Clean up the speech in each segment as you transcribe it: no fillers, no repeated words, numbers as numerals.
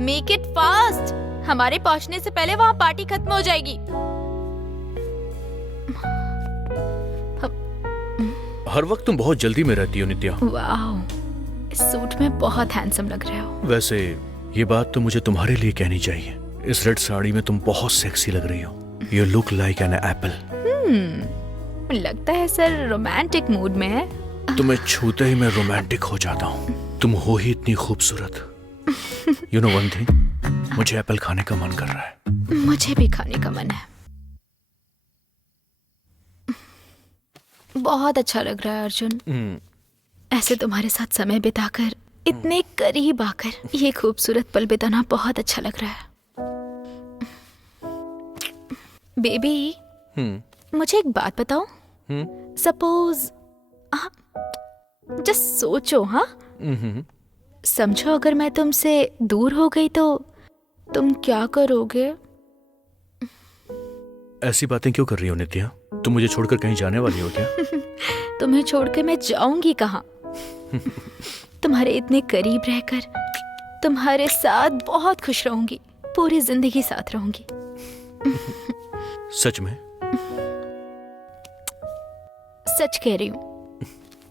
Make it fast, हमारे पहुंचने से पहले वहाँ पार्टी खत्म हो जाएगी। हर वक्त तुम बहुत जल्दी में रहती हो नित्या। वाह, इस सूट में बहुत हैंडसम लग रहे हो। वैसे ये बात तो मुझे तुम्हारे लिए कहनी चाहिए। इस रेड साड़ी में तुम बहुत सेक्सी लग रही हो। You look like an apple. लगता है सर रोमांटिक मूड में है। तुम्हें छूते ही मैं रोमांटिक हो जाता हूँ। तुम हो ही इतनी खूबसूरत। यू नो वन थिंग, मुझे एप्पल खाने का मन कर रहा है। मुझे भी खाने का मन है। बहुत अच्छा लग रहा है अर्जुन। ऐसे तुम्हारे साथ समय बिताकर, इतने करीब आकर ये खूबसूरत पल बिताना बहुत अच्छा लग रहा है। बेबी, मुझे एक बात बताओ। सपोज, जस्ट सोचो, हाँ, समझो अगर मैं तुमसे दूर हो गई तो तुम क्या करोगे? ऐसी बातें क्यों कर रही हो नित्या? तुम मुझे छोड़कर कहीं जाने वाली हो क्या? तुम्हें छोड़कर मैं जाऊंगी कहाँ? तुम्हारे इतने करीब रहकर तुम्हारे साथ बहुत खुश रहूंगी, पूरी जिंदगी साथ रहूंगी। सच में? सच कह रही हूँ,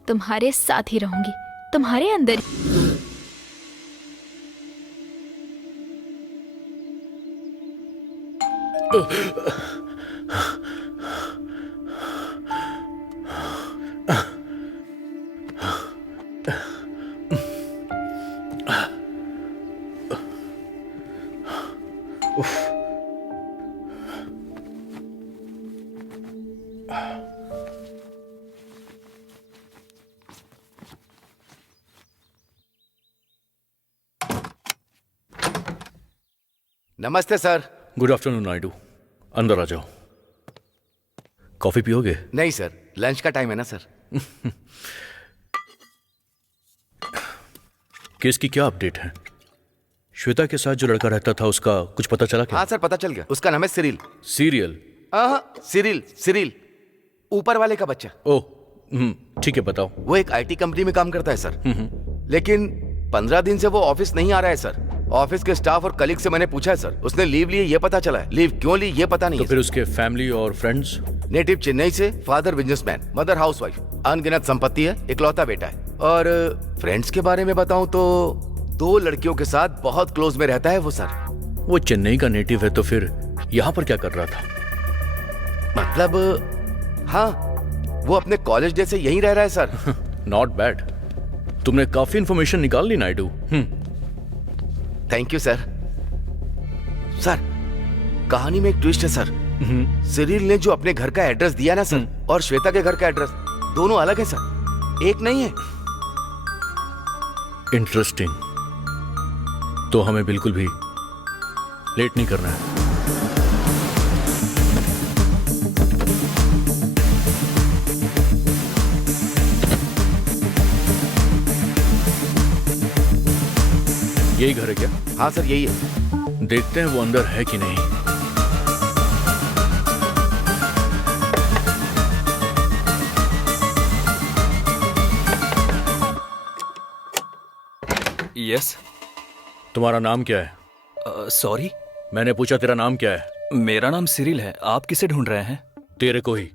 तुम्हारे साथ ही रहूंगी, तुम्हारे अंदर ही। नमस्ते सर। गुड आफ्टरनून नायडू, अंदर आ जाओ। कॉफी पियोगे? नहीं सर, लंच का टाइम है ना सर। केस की क्या अपडेट है? श्वेता के साथ जो लड़का रहता था उसका कुछ पता चला क्या? हाँ सर, पता चल गया। उसका नाम है सिरिल। सीरियल? हाँ, सिरिल, सिरिल, ऊपर वाले का बच्चा। ओह, ठीक है, बताओ। वो एक आईटी कंपनी में काम करता है सर। लेकिन 15 दिन से वो ऑफिस नहीं आ रहा है सर। ऑफिस के स्टाफ और कलीग से मैंने पूछा है सर, उसने लीव लिए ये पता चला है, लीव क्यों ली ये पता नहीं तो है। फिर उसके फैमिली और फ्रेंड्स? नेटिव चेन्नई से, फादर बिजनेसमैन, मदर हाउसवाइफ, अनगिनत संपत्ति है, इकलौता बेटा है। और फ्रेंड्स के बारे में बताऊं तो 2 लड़कियों के साथ बहुत क्लोज में रहता है वो सर। वो चेन्नई का नेटिव है तो फिर यहाँ पर क्या कर रहा था? मतलब हाँ, वो अपने कॉलेज डे से यहीं रह रहा है सर। Not bad. तुमने काफी इंफॉर्मेशन निकाल ली Naidu. Thank you sir. Sir, कहानी में एक ट्विस्ट है सर। सिरिल ने जो अपने घर का एड्रेस दिया ना सर, और श्वेता के घर का एड्रेस, दोनों अलग है सर, एक नहीं है। इंटरेस्टिंग। तो हमें बिल्कुल भी लेट नहीं करना है। यही घर है क्या? हाँ सर, यही है। देखते हैं वो अंदर है कि नहीं। यस। तुम्हारा नाम क्या है? सॉरी, मैंने पूछा तेरा नाम क्या है? मेरा नाम सिरिल है। आप किसे ढूंढ रहे हैं? तेरे को ही।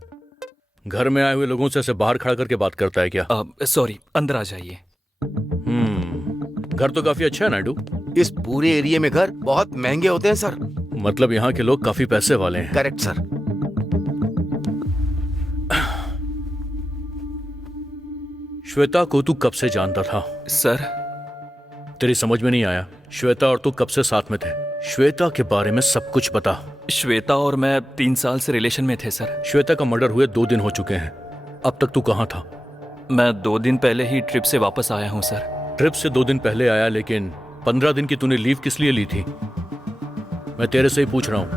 घर में आए हुए लोगों से ऐसे बाहर खड़ा करके बात करता है क्या? सॉरी, अंदर आ जाइए। घर तो काफी अच्छा है नायडू। इस पूरे एरिया में घर बहुत महंगे होते हैं सर। मतलब यहाँ के लोग काफी पैसे वाले हैं। Correct sir. श्वेता को तू कब से जानता था? सर, तेरी समझ में नहीं आया। श्वेता और तू कब से साथ में थे? श्वेता के बारे में सब कुछ बता। श्वेता और मैं 3 साल से रिलेशन में थे सर। श्वेता का मर्डर हुए 2 दिन हो चुके हैं। अब तक तू कहाँ था? मैं 2 दिन पहले ही ट्रिप से वापस आया हूँ सर। ट्रिप से 2 दिन पहले आया, लेकिन 15 दिन की तूने लीव किस लिए ली थी? मैं तेरे से ही पूछ रहा हूँ।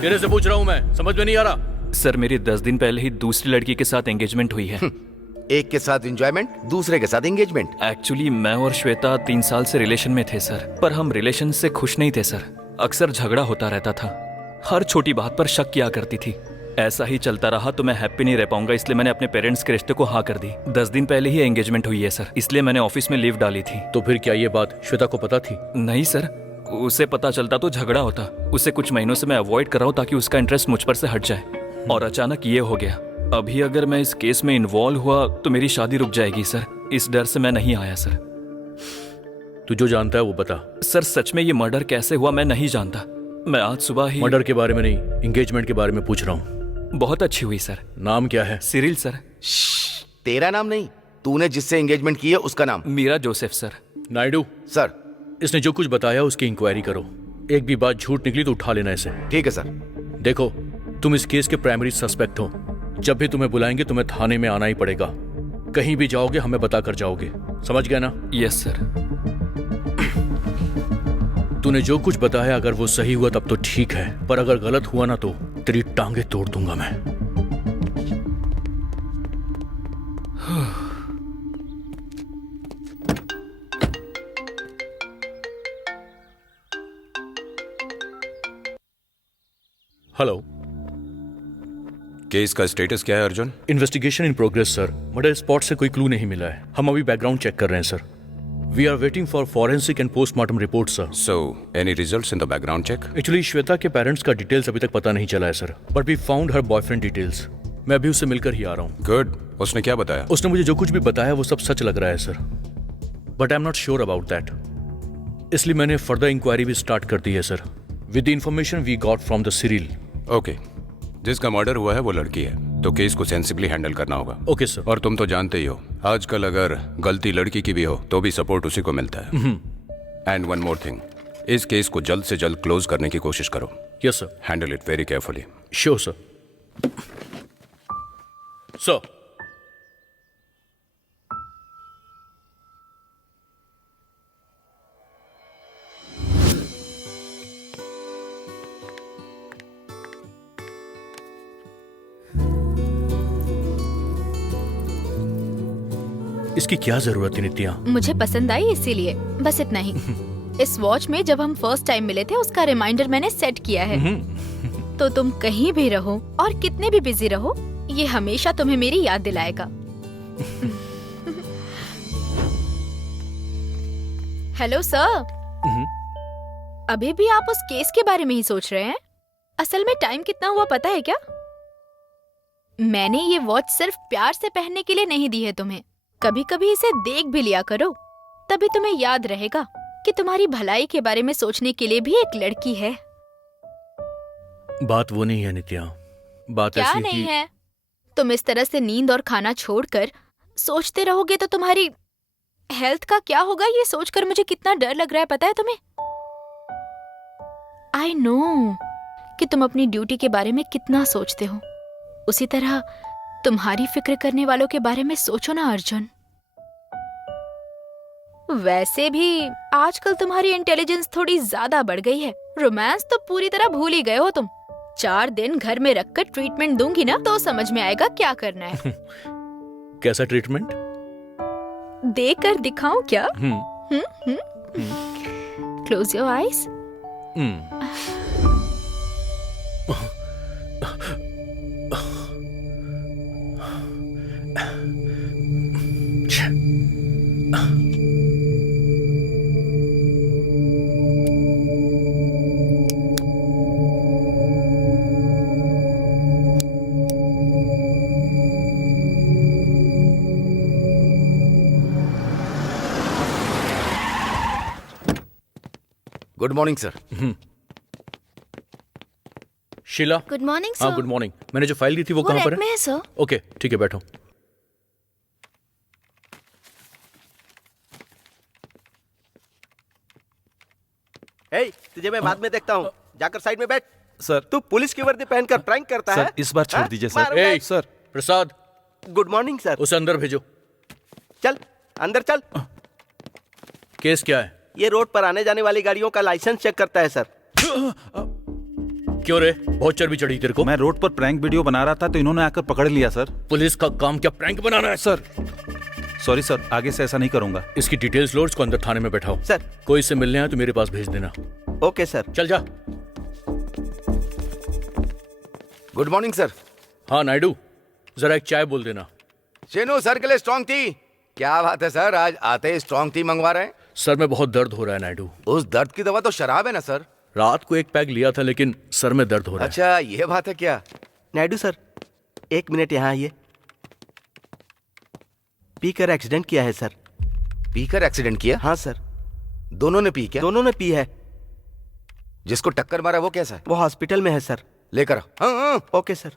तेरे से पूछ रहा हूँ मैं, समझ में नहीं आ रहा? सर, मेरी 10 दिन पहले ही दूसरी लड़की के साथ एंगेजमेंट हुई है। एक के साथ एंजॉयमेंट, दूसरे के साथ एंगेजमेंट। एक्चुअली मैं और श्वेता 3 साल से रिलेशन में थे सर, पर हम रिलेशन से खुश नहीं थे सर। अक्सर झगड़ा होता रहता था, हर छोटी बात पर शक किया करती थी। ऐसा ही चलता रहा तो मैं हैप्पी नहीं रह पाऊंगा, इसलिए मैंने अपने पेरेंट्स के रिश्ते को हाँ कर दी। 10 दिन पहले ही एंगेजमेंट हुई है सर, इसलिए मैंने ऑफिस में लीव डाली थी। तो फिर क्या ये बात श्वेता को पता थी? नहीं सर, उसे पता चलता तो झगड़ा होता। उसे कुछ महीनों से मैं अवॉइड कर रहा हूँ ताकि उसका इंटरेस्ट मुझ पर से हट जाए, और अचानक ये हो गया। अभी अगर मैं इस केस में इन्वॉल्व हुआ तो मेरी शादी रुक जाएगी सर, इस डर से मैं नहीं आया सर। तू जो जानता है वो बता। सर सच में ये मर्डर कैसे हुआ मैं नहीं जानता। मैं आज सुबह ही मर्डर के बारे में नहीं, एंगेजमेंट के बारे में पूछ रहा हूँ। बहुत अच्छी हुई सर। नाम क्या है? Cyril sir. तेरा नाम नहीं, तूने जिससे एंगेजमेंट की है उसका नाम। Meera Joseph sir. Naidu sir. इसने जो कुछ बताया उसकी इंक्वायरी करो। एक भी बात झूठ निकली तो उठा लेना इसे। ठीक है सर। देखो, तुम इस केस के प्राइमरी सस्पेक्ट हो। जब भी तुम्हें बुलाएंगे तुम्हें थाने में आना ही पड़ेगा। कहीं भी जाओगे हमें बता कर जाओगे, समझ गया ना? Yes sir. तूने जो कुछ बताया अगर वो सही हुआ तब तो ठीक है, पर अगर गलत हुआ ना तो तेरी टांगे तोड़ दूंगा मैं। हेलो, केस का स्टेटस क्या है Arjun? Investigation in progress sir. Murder spot से कोई क्लू नहीं मिला है। हम अभी बैकग्राउंड चेक कर रहे हैं sir. We are waiting for forensic and postmortem report sir. So any results in the background check? Actually Shweta के पेरेंट्स का डिटेल्स अभी तक पता नहीं चला है sir, but we found her boyfriend details. मैं अभी उससे मिलकर ही आ रहा हूँ। गुड। उसने क्या बताया? उसने मुझे जो कुछ भी बताया वो सब सच लग रहा है sir, but I am not sure about that. इसलिए मैंने फर्दर इंक्वायरी भी स्टार्ट कर दी है sir, with the information we got from the Cyril. Okay, जिसका मर्डर हुआ है वो लड़की है, तो केस को सेंसिबली हैंडल करना होगा। Okay sir. और तुम तो जानते ही हो, आजकल अगर गलती लड़की की भी हो तो भी सपोर्ट उसी को मिलता है। एंड वन मोर थिंग, इस केस को जल्द से जल्द क्लोज करने की कोशिश करो। Yes sir. Handle it very carefully. Sure sir. Sir, इसकी क्या जरूरत थी नित्या? मुझे पसंद आई इसीलिए, बस इतना ही। इस वॉच में जब हम फर्स्ट टाइम मिले थे उसका रिमाइंडर मैंने सेट किया है। तो तुम कहीं भी रहो और कितने भी बिजी रहो, ये हमेशा तुम्हें मेरी याद दिलाएगा। हेलो सर, अभी भी आप उस केस के बारे में ही सोच रहे हैं? असल में टाइम कितना हुआ पता है क्या? मैंने ये वॉच सिर्फ प्यार से पहनने के लिए नहीं दी है तुम्हें। कभी कभी इसे देख भी लिया करो, तभी तुम्हें याद रहेगा कि तुम्हारी भलाई के बारे में सोचने के लिए भी एक लड़की है। बात वो नहीं है नित्या, बात क्या ऐसी नहीं कि है? तुम इस तरह से नींद और खाना छोड़कर सोचते रहोगे तो तुम्हारी हेल्थ का क्या होगा, ये सोचकर मुझे कितना डर लग रहा है पता है तुम्हें? आई नो कि तुम अपनी ड्यूटी के बारे में कितना सोचते हो, उसी तरह तुम्हारी फिक्र करने वालों के बारे में सोचो ना अर्जुन। वैसे भी आजकल तुम्हारी इंटेलिजेंस थोड़ी ज्यादा बढ़ गई है। रोमांस तो पूरी तरह भूल ही गए हो तुम। 4 दिन घर में रखकर ट्रीटमेंट दूंगी ना तो समझ में आएगा क्या करना है। कैसा ट्रीटमेंट? देख कर दिखाऊं क्या? Close your eyes. Good morning sir. Sheela. Good morning हाँ सर। Good morning. मैंने जो फाइल दी थी वो वो कहाँ पर रैक है? में है सर। ओके ठीक है, बैठो। हे, तुझे मैं बाद में देखता हूँ, जाकर साइड में बैठ। सर तू पुलिस की वर्दी पहनकर प्रैंक करता है? सर इस बार छोड़ हाँ? दीजिए सर। मारूंगा। ए, सर प्रसाद, गुड मॉर्निंग सर। उसे अंदर भेजो। चल अंदर चल। केस क्या है? ये रोड पर आने जाने वाली गाड़ियों का लाइसेंस चेक करता है सर। क्यों रे, बहुत चर्बी चढ़ी तेरे को? मैं रोड पर प्रैंक वीडियो बना रहा था तो इन्होंने आकर पकड़ लिया सर। पुलिस का काम क्या प्रैंक बनाना है? सर सॉरी सर, आगे से ऐसा नहीं करूंगा। इसकी डिटेल्स लो, इसको अंदर थाने में बैठाओ। सर। कोई इससे मिलने आए तो मेरे पास भेज देना। Okay sir. चल जा। Good morning sir. हाँ नायडू, जरा एक चाय बोल देना। चेनू सर के लिए स्ट्रांग टी। क्या बात है सर, आज आते ही स्ट्रांग टी मंगवा रहे हैं। सर में बहुत दर्द हो रहा है नायडू। उस दर्द की दवा तो शराब है ना सर। रात को एक पैक लिया था लेकिन सर में दर्द हो रहा है। अच्छा ये बात है क्या? नायडू सर, 1 मिनट यहाँ आइए। पीकर एक्सीडेंट किया है सर। पीकर एक्सीडेंट किया? हाँ सर, दोनों ने पी क्या? दोनों ने पी है। जिसको टक्कर मारा वो कैसा है? वो हॉस्पिटल में है सर। लेकर आओ। हाँ, हाँ। Okay sir.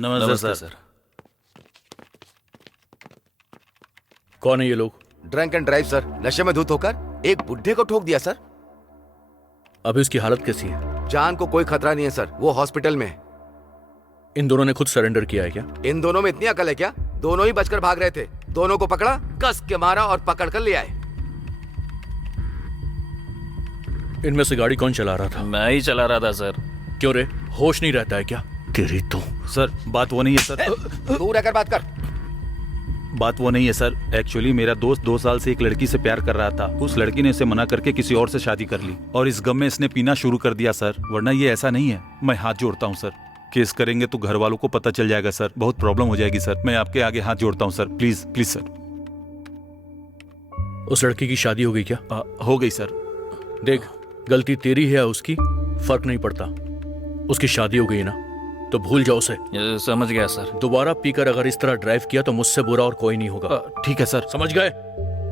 नमस्ते सर। कौन है ये लोग? ड्रंक एंड ड्राइव सर, नशे में धुत होकर एक बुढ़े को ठोक दिया सर। अभी उसकी हालत कैसी है? जान को कोई खतरा नहीं है सर, वो हॉस्पिटल में है। इन दोनों ने खुद सरेंडर किया है क्या? इन दोनों में इतनी अकल है क्या? दोनों ही बचकर भाग रहे थे। दोनों को पकड़ा, कस के मारा और पकड़ कर ले आए। इनमें से गाड़ी कौन चला रहा था? मैं ही चला रहा था सर। क्यों रे, होश नहीं रहता है क्या? तेरी तो। सर बात वो नहीं है सर। दूर रहकर बात कर। बात वो नहीं है सर। एक्चुअली मेरा दोस्त 2 साल से एक लड़की से प्यार कर रहा था। उस लड़की ने इसे मना करके किसी और से शादी कर ली और इस गम में इसने पीना शुरू कर दिया सर। वरना ये ऐसा नहीं है। मैं हाथ जोड़ता हूँ सर, केस करेंगे तो घर वालों को पता चल जाएगा सर, बहुत प्रॉब्लम हो जाएगी सर। मैं आपके आगे हाथ जोड़ता हूँ सर, प्लीज प्लीज सर। उस लड़की की शादी हो गई क्या? हो गई सर। देख, गलती तेरी है या उसकी फर्क नहीं पड़ता। उसकी शादी हो गई ना, तो भूल जाओ उसे। ये समझ गया सर। दोबारा पीकर अगर इस तरह ड्राइव किया तो मुझसे बुरा और कोई नहीं होगा। ठीक है सर। समझ गए?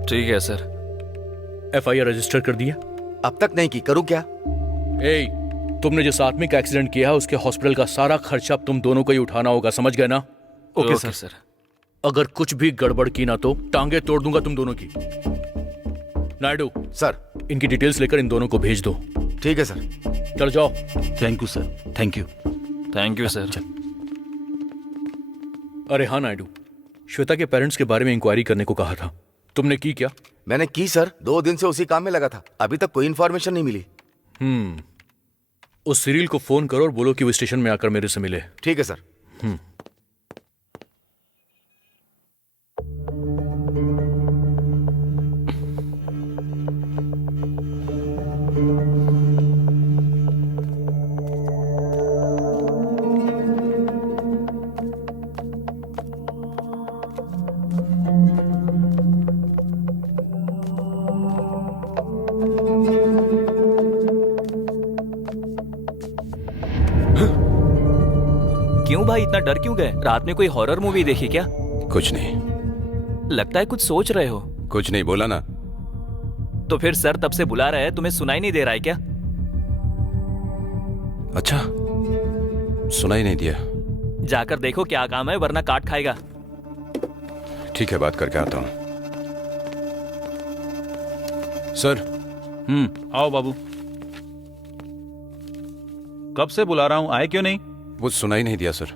ठीक है सर। एफआईआर रजिस्टर कर दिया? अब तक नहीं की, करूँ क्या? ए, तुमने जिस आदमी का एक्सीडेंट किया है उसके हॉस्पिटल का सारा खर्चा अब तुम दोनों को ही उठाना होगा, समझ गए ना? Okay sir. अगर कुछ भी गड़बड़ की ना तो टांगे तोड़ दूंगा तुम दोनों की। नायडू सर इनकी डिटेल्स लेकर इन दोनों को भेज दो। ठीक है सर। चल जाओ। Thank you sir, thank you. Thank you sir. अरे हाँ नायडू, श्वेता के पेरेंट्स के बारे में इंक्वायरी करने को कहा था, तुमने की क्या? मैंने की सर, 2 दिन से उसी काम में लगा था। अभी तक कोई इन्फॉर्मेशन नहीं मिली। उस सिरिल को फोन करो और बोलो कि वो स्टेशन में आकर मेरे से मिले। ठीक है सर। क्यों भाई इतना डर क्यों गए? रात में कोई हॉरर मूवी देखी क्या? कुछ नहीं, लगता है कुछ सोच रहे हो। कुछ नहीं बोला ना। तो फिर सर तब से बुला रहे हैं, तुम्हें सुनाई नहीं दे रहा है क्या? अच्छा, सुनाई नहीं दिया। जाकर देखो क्या काम है, वरना काट खाएगा। ठीक है, बात करके आता हूँ। सर। आओ बाबू। कब से बुला रहा हूँ, आए क्यों नहीं? वो सुनाई नहीं दिया सर।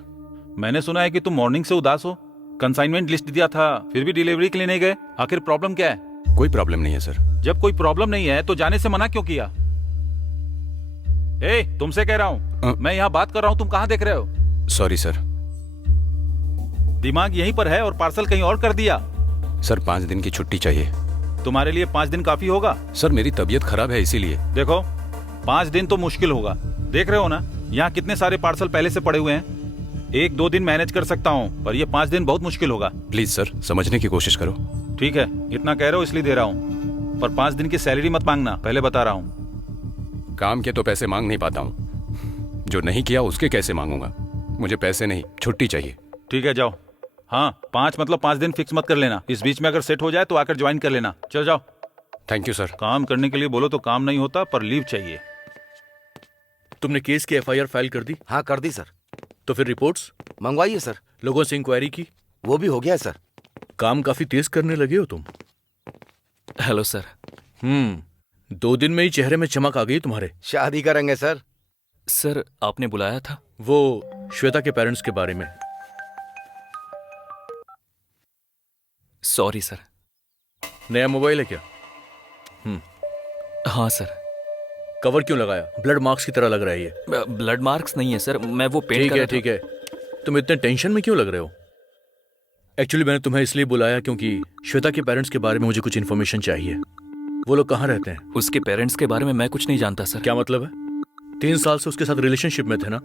मैंने सुना है कि तुम मॉर्निंग से उदास हो। कंसाइनमेंट लिस्ट दिया था, फिर भी डिलीवरी के लिए नहीं गए। आखिर प्रॉब्लम क्या है? कोई प्रॉब्लम नहीं है सर। जब कोई प्रॉब्लम नहीं है तो जाने से मना क्यों किया? तुमसे कह रहा हूँ, मैं यहाँ बात कर रहा हूँ, तुम कहाँ देख रहे हो? Sorry sir. दिमाग यहीं पर है और पार्सल कहीं और कर दिया। सर 5 दिन की छुट्टी चाहिए। तुम्हारे लिए 5 दिन काफी होगा? सर मेरी तबीयत खराब है इसीलिए। देखो 5 दिन तो मुश्किल होगा। देख रहे हो ना, यहाँ कितने सारे पार्सल पहले से पड़े हुए हैं। 1-2 दिन मैनेज कर सकता हूँ, पर ये 5 दिन बहुत मुश्किल होगा। प्लीज सर, समझने की कोशिश करो। ठीक है, इतना कह रहे हो इसलिए दे रहा हूँ, पर 5 दिन की सैलरी मत मांगना, पहले बता रहा हूँ। काम के तो पैसे मांग नहीं पाता हूँ, जो नहीं किया उसके कैसे मांगूंगा? मुझे पैसे नहीं, छुट्टी चाहिए। ठीक है, जाओ। हाँ, 5 मतलब 5 दिन फिक्स मत कर लेना। इस बीच में अगर सेट हो जाए तो आकर ज्वाइन कर लेना। चल जाओ। Thank you sir. काम करने के लिए बोलो तो काम नहीं होता, पर लीव चाहिए। तुमने केस की एफआईआर फाइल कर दी? हाँ कर दी सर। तो फिर रिपोर्ट्स मंगवाइए सर। लोगों से इंक्वायरी की? वो भी हो गया है सर। काम काफी तेज करने लगे हो तुम। Hello sir. 2 दिन में ही चेहरे में चमक आ गई तुम्हारे। शादी करेंगे सर। सर आपने बुलाया था? वो श्वेता के पेरेंट्स के बारे में। Sorry sir. नया मोबाइल है क्या? हाँ सर। कवर क्यों लगाया? ब्लड मार्क्स की तरह लग रहा है ये। ब्लड मार्क्स नहीं है सर, मैं वो पेंट ठीक कर है रहा था। ठीक है, तुम इतने टेंशन में क्यों लग रहे हो? एक्चुअली मैंने तुम्हें इसलिए बुलाया क्योंकि श्वेता के पेरेंट्स के बारे में मुझे कुछ इन्फॉर्मेशन चाहिए। वो लोग कहाँ रहते हैं? उसके पेरेंट्स के बारे में मैं कुछ नहीं जानता सर। क्या मतलब है? 3 साल से उसके साथ रिलेशनशिप में थे ना?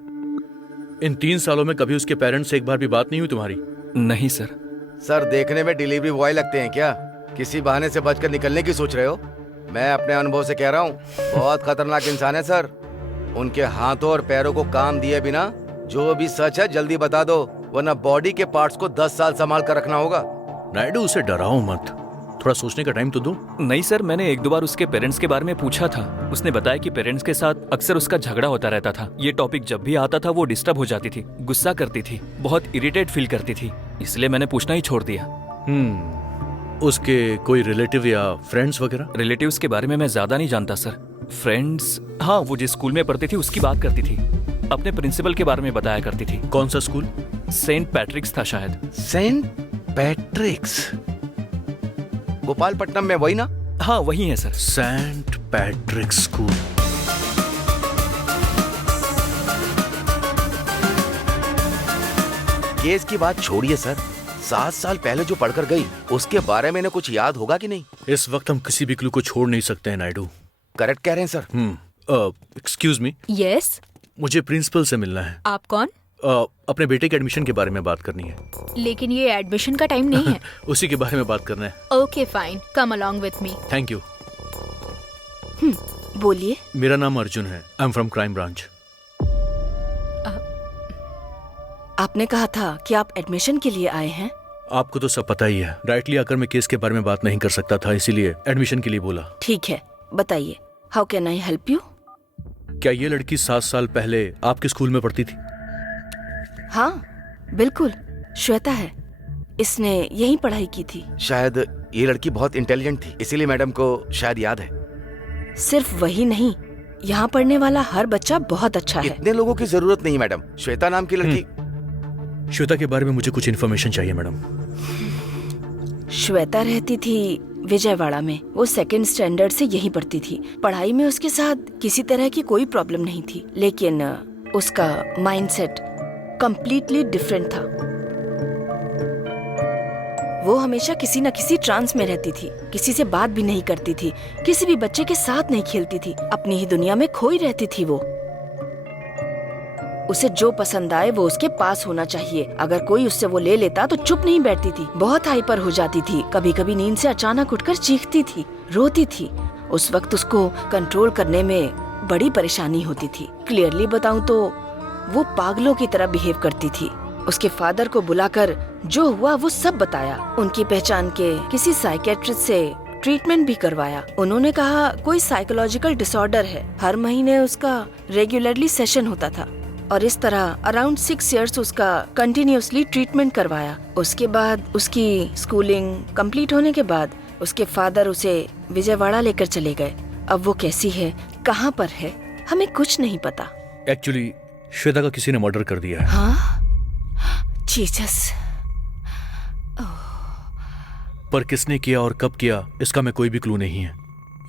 इन 3 सालों में कभी उसके पेरेंट्स से एक बार भी बात नहीं हुई तुम्हारी? नहीं सर। सर देखने में डिलीवरी बॉय लगते हैं क्या? किसी बहाने से बचकर निकलने की सोच रहे हो? मैं अपने अनुभव से कह रहा हूँ, बहुत खतरनाक इंसान है सर। उनके हाथों और पैरों को काम दिए बिना जो भी सच है जल्दी बता दो, वरना बॉडी के पार्ट्स को 10 साल संभाल कर रखना होगा। नायडू, उसे डराओ मत, थोड़ा सोचने का टाइम तो दो। नहीं सर, मैंने 1-2 बार उसके पेरेंट्स के बारे में पूछा था। उसने बताया कि पेरेंट्स के साथ अक्सर उसका झगड़ा होता रहता था। ये टॉपिक जब भी आता था वो डिस्टर्ब हो जाती थी, गुस्सा करती थी, बहुत इरिटेट फील करती थी, इसलिए मैंने पूछना ही छोड़ दिया। उसके कोई रिलेटिव या फ्रेंड्स वगैरह? रिलेटिव्स के बारे में मैं ज्यादा नहीं जानता सर। फ्रेंड्स, हाँ, वो जिस स्कूल में पढ़ती थी उसकी बात करती थी। अपने प्रिंसिपल के बारे में बताया करती थी। कौन सा स्कूल? सेंट पैट्रिक्स था शायद। सेंट पैट्रिक्स, गोपालपट्टनम में, वही ना? हाँ वही है sir. Saint Patrick school. Case की बात छोड़िए सर, 7 साल पहले जो पढ़कर गई उसके बारे में कुछ याद होगा कि नहीं? इस वक्त हम किसी भी क्लू को छोड़ नहीं सकते हैं नायडू। करेक्ट कह रहे हैं सर। एक्सक्यूज मी, यस, मुझे प्रिंसिपल से मिलना है। आप कौन? अपने बेटे के एडमिशन के बारे में बात करनी है। लेकिन ये एडमिशन का टाइम नहीं है। उसी के बारे में बात करना है। Okay fine, come along with me. Thank you. बोलिए। मेरा नाम अर्जुन है, I am from crime branch. आपने कहा था कि आप एडमिशन के लिए आए हैं। आपको तो सब पता ही है, डायरेक्टली आकर मैं केस के बारे में बात नहीं कर सकता था, इसीलिए एडमिशन के लिए बोला। ठीक है, बताइए, how can I help you? क्या ये लड़की 7 साल पहले आपके स्कूल में पढ़ती थी? हाँ बिल्कुल, श्वेता है, इसने यहीं पढ़ाई की थी। शायद ये लड़की बहुत इंटेलिजेंट थी, इसीलिए मैडम को शायद याद है। सिर्फ वही नहीं, यहाँ पढ़ने वाला हर बच्चा बहुत अच्छा है। इतने लोगों की जरूरत नहीं मैडम, श्वेता नाम की लड़की। श्वेता के बारे में मुझे कुछ इन्फॉर्मेशन चाहिए मैडम। श्वेता रहती थी विजयवाड़ा में। वो 2nd स्टैंडर्ड से यहीं पढ़ती थी। पढ़ाई में उसके साथ किसी तरह की कोई प्रॉब्लम नहीं थी, लेकिन उसका माइंडसेट कंप्लीटली डिफरेंट था। वो हमेशा किसी न किसी ट्रांस में रहती थी, किसी से बात भी नहीं करती थी, किसी भी बच्चे के साथ नहीं खेलती थी, अपनी ही दुनिया में खोई रहती थी। वो उसे जो पसंद आए वो उसके पास होना चाहिए। अगर कोई उससे वो ले लेता तो चुप नहीं बैठती थी, बहुत हाइपर हो जाती थी। कभी कभी नींद से अचानक उठकर चीखती थी, रोती थी। उस वक्त उसको कंट्रोल करने में बड़ी परेशानी होती थी। क्लियरली बताऊं तो वो पागलों की तरह बिहेव करती थी। उसके फादर को बुलाकर जो हुआ वो सब बताया। उनकी पहचान के किसी साइकेट्रिस्ट से ट्रीटमेंट भी करवाया। उन्होंने कहा कोई साइकोलॉजिकल डिसऑर्डर है। हर महीने उसका रेगुलरली सेशन होता था और इस तरह अराउंड 6 इयर्स उसका कंटिन्यूअसली ट्रीटमेंट करवाया। उसके बाद उसकी स्कूलिंग कंप्लीट होने के बाद उसके फादर उसे विजयवाड़ा लेकर चले गए। अब वो कैसी है, कहाँ पर है, हमें कुछ नहीं पता। एक्चुअली श्वेता का किसी ने मर्डर कर दिया है। हाँ, जीसस। पर किसने किया और कब किया इसका मैं कोई भी क्लू नहीं है।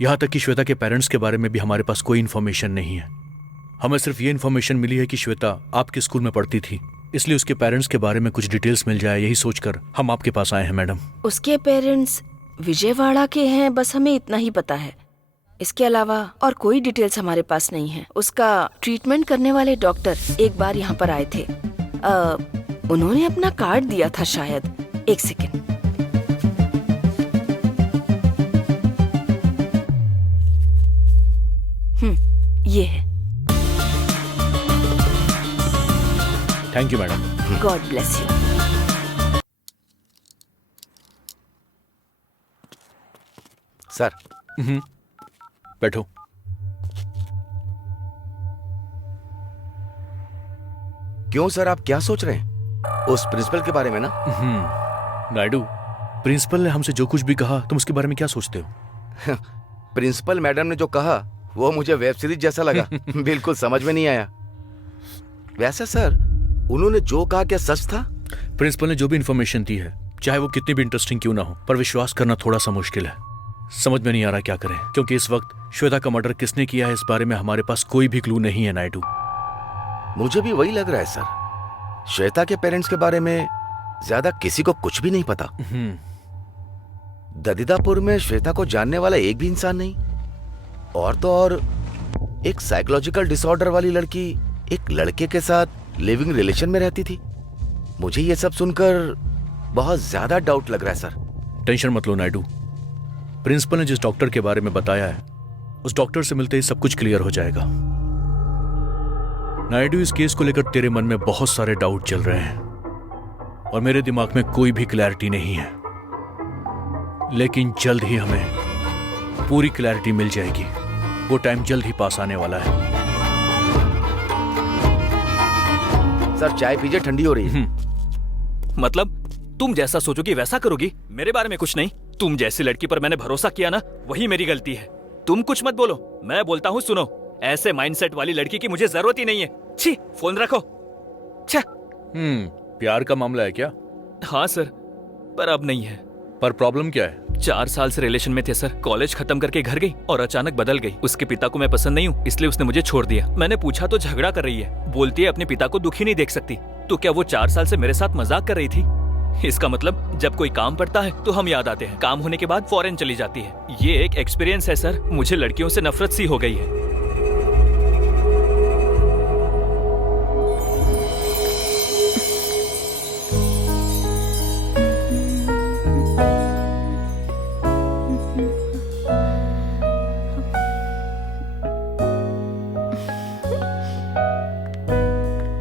यहाँ तक कि श्वेता के पेरेंट्स के बारे में भी हमारे पास कोई इन्फॉर्मेशन नहीं है। हमें सिर्फ ये इन्फॉर्मेशन मिली है कि श्वेता आपके स्कूल में पढ़ती थी, इसलिए उसके पेरेंट्स के बारे में कुछ डिटेल्स मिल जाए, यही सोचकर हम आपके पास आए हैं मैडम। उसके पेरेंट्स विजयवाड़ा के हैं, बस हमें इतना ही पता है। इसके अलावा और कोई डिटेल्स हमारे पास नहीं है। उसका ट्रीटमेंट करने वाले डॉक्टर एक बार यहाँ पर आए थे। उन्होंने अपना कार्ड दिया था शायद। 1 सेकेंड। ये है। Thank you madam. God bless you. Sir. बैठो। क्यों सर, आप क्या सोच रहे हैं? उस प्रिंसिपल के बारे में ना? नायडू, प्रिंसिपल ने हमसे जो कुछ भी कहा तुम उसके बारे में क्या सोचते हो? प्रिंसिपल मैडम ने जो कहा वो मुझे वेब सीरीज जैसा लगा। बिल्कुल समझ में नहीं आया। वैसे सर, उन्होंने जो कहा क्या सच था? प्रिंसिपल ने जो भी इंफॉर्मेशन दी है, चाहे वो कितनी भी इंटरेस्टिंग क्यों ना हो, पर विश्वास करना थोड़ा सा मुश्किल है। समझ में नहीं आ रहा क्या करें, क्योंकि इस वक्त श्वेता का मर्डर किसने किया है इस बारे में हमारे पास कोई भी क्लू नहीं है नायडू। मुझे भी वही लग रहा है सर। श्वेता के पेरेंट्स के बारे में ज्यादा किसी को कुछ भी नहीं पता। ददिदापुर में श्वेता को जानने वाला एक भी इंसान नहीं। और तो और एक साइकोलॉजिकल डिसऑर्डर वाली लड़की एक लड़के के साथ लिविंग रिलेशन में रहती थी। मुझे ये सब सुनकर बहुत ज्यादा डाउट लग रहा है सर। टेंशन मत लो नायडू। प्रिंसिपल ने जिस डॉक्टर के बारे में बताया है उस डॉक्टर से मिलते ही सब कुछ क्लियर हो जाएगा। नायडू, इस केस को लेकर तेरे मन में बहुत सारे डाउट चल रहे हैं और मेरे दिमाग में कोई भी क्लैरिटी नहीं है, लेकिन जल्द ही हमें पूरी क्लैरिटी मिल जाएगी। वो टाइम जल्द ही पास आने वाला है। सर चाय पीजिए, ठंडी हो रही है। मतलब तुम जैसा सोचोगी वैसा करोगी? मेरे बारे में कुछ नहीं। तुम जैसी लड़की पर मैंने भरोसा किया ना, वही मेरी गलती है। तुम कुछ मत बोलो, मैं बोलता हूँ सुनो। ऐसे माइंडसेट वाली लड़की की मुझे जरूरत ही नहीं है। छी, फोन रखो। छे। प्यार का मामला है क्या? हाँ सर, पर अब नहीं है। पर प्रॉब्लम क्या है? 4 साल से रिलेशन में थे सर। कॉलेज खत्म करके घर गई और अचानक बदल गई। उसके पिता को मैं पसंद नहीं हूँ, इसलिए उसने मुझे छोड़ दिया। मैंने पूछा तो झगड़ा कर रही है, बोलती है अपने पिता को दुखी नहीं देख सकती। तो क्या वो 4 साल से मेरे साथ मजाक कर रही थी? इसका मतलब जब कोई काम पड़ता है तो हम याद आते हैं, काम होने के बाद फॉरेन चली जाती है। ये एक एक्सपीरियंस है सर। मुझे लड़कियों से नफरत सी हो गई है।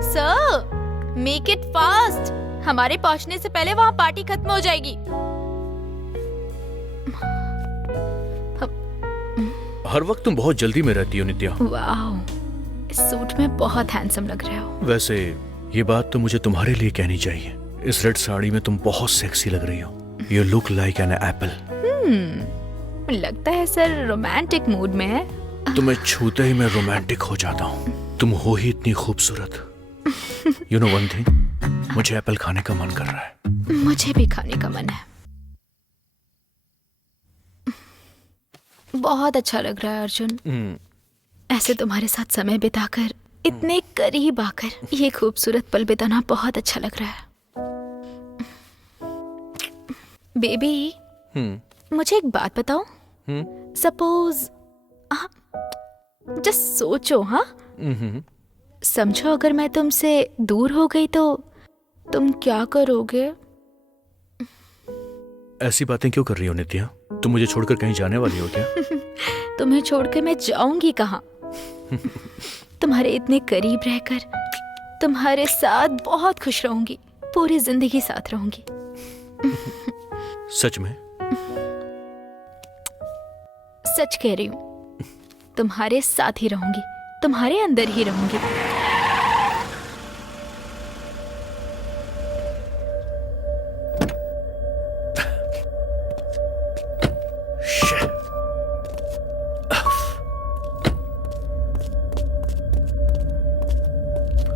Sir, make it fast. हमारे पहुंचने से पहले वहाँ पार्टी खत्म हो जाएगी। हर वक्त तुम बहुत जल्दी में रहती हो नित्या। वाओ, इस सूट में बहुत हैंडसम लग रहे हो। वैसे ये बात तो मुझे तुम्हारे लिए कहनी चाहिए। इस रेड साड़ी में तुम बहुत सेक्सी लग रही हो। You look like an apple. लगता है सर रोमांटिक मूड में है। तुम्हें छूते ही मैं रोमांटिक हो जाता हूँ। तुम हो ही इतनी खूबसूरत। यू नो वन थिंग, मुझे एप्पल खाने का मन कर रहा है। मुझे भी खाने का मन है। बहुत अच्छा लग रहा है अर्जुन। ऐसे तुम्हारे साथ समय बिताकर, इतने करीब आकर ये खूबसूरत पल बिताना बहुत अच्छा लग रहा है। बेबी, मुझे एक बात बताओ। सपोज, जस्ट सोचो। हाँ, समझो अगर मैं तुमसे दूर हो गई तो तुम क्या करोगे? ऐसी बातें क्यों कर रही हो नित्या? तुम मुझे छोड़कर कहीं जाने वाली हो क्या? तुम्हें छोड़कर मैं जाऊंगी कहाँ? तुम्हारे इतने करीब रहकर तुम्हारे साथ बहुत खुश रहूंगी। पूरी जिंदगी साथ रहूंगी। सच में? सच कह रही हूँ। तुम्हारे साथ ही रहूंगी, तुम्हारे अंदर ही रहूंगी।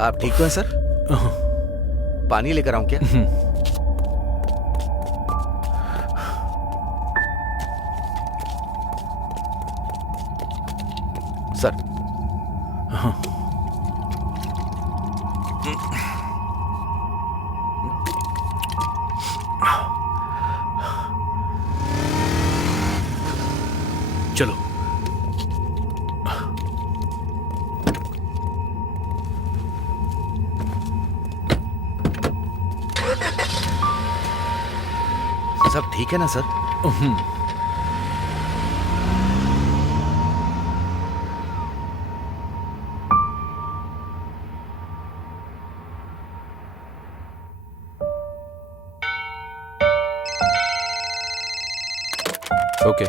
आप ठीक तो हैं सर? पानी लेकर आऊं क्या? सर, चलो। सब ठीक है ना sir? Okay.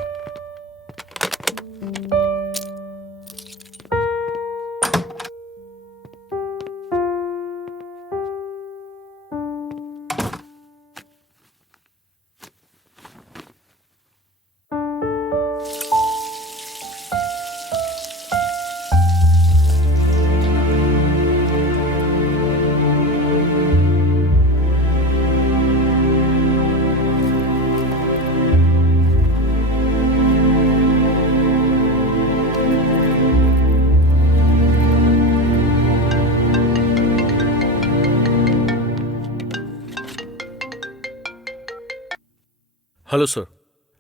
Hello sir.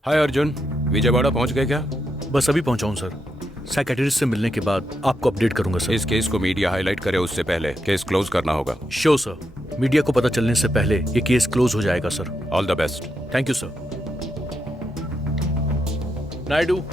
Hi Arjun, Vijayawada पहुंच गए क्या? बस अभी पहुंचा हूं सर। साइकेट्रिस्ट से मिलने के बाद आपको अपडेट करूंगा सर। इस केस को मीडिया हाईलाइट करे उससे पहले केस क्लोज करना होगा। श्योर सर, मीडिया को पता चलने से पहले ये केस क्लोज हो जाएगा sir. All the best. Thank you sir. Naidu,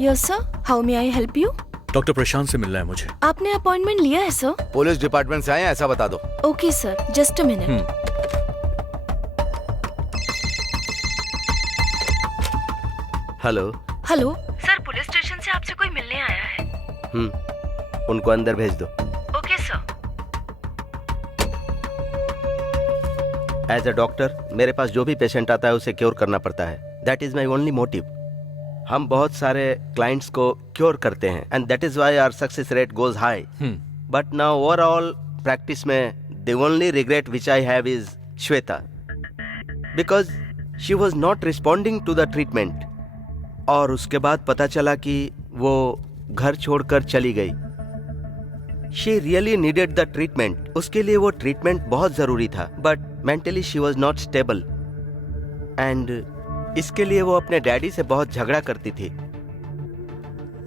yes sir, how may I help you? Doctor Prashant से मिलना है मुझे। आपने अपॉइंटमेंट लिया है सर? पुलिस डिपार्टमेंट से आए हैं, ऐसा बता दो। Okay sir, just a minute. Hello. Hello sir, police station से आपसे कोई मिलने आया है। उनको अंदर भेज दो। Okay sir. As a doctor मेरे पास जो भी पेशेंट आता है उसे क्योर करना पड़ता है। That is my only motive. हम बहुत सारे क्लाइंट्स को क्योर करते हैं and that is why our success rate goes high. But now overall practice में the only regret which I have is Shweta, because she was not responding to the treatment. और उसके बाद पता चला कि वो घर छोड़कर चली गई। She really needed the treatment. उसके लिए वो ट्रीटमेंट बहुत जरूरी था, but mentally she was not stable and इसके लिए वो अपने डैडी से बहुत झगड़ा करती थी।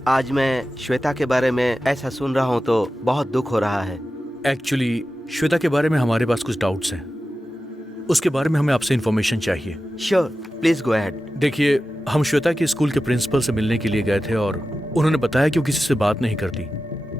आज मैं श्वेता के बारे में ऐसा सुन रहा हूँ तो बहुत दुख हो रहा है। एक्चुअली श्वेता के बारे में हमारे पास कुछ डाउट्स हैं, उसके बारे में हमें आपसे इंफॉर्मेशन चाहिए। Sure, please go ahead. देखिए, हम श्वेता के स्कूल के प्रिंसिपल से मिलने के लिए गए थे और उन्होंने बताया कि वो किसी से बात नहीं करती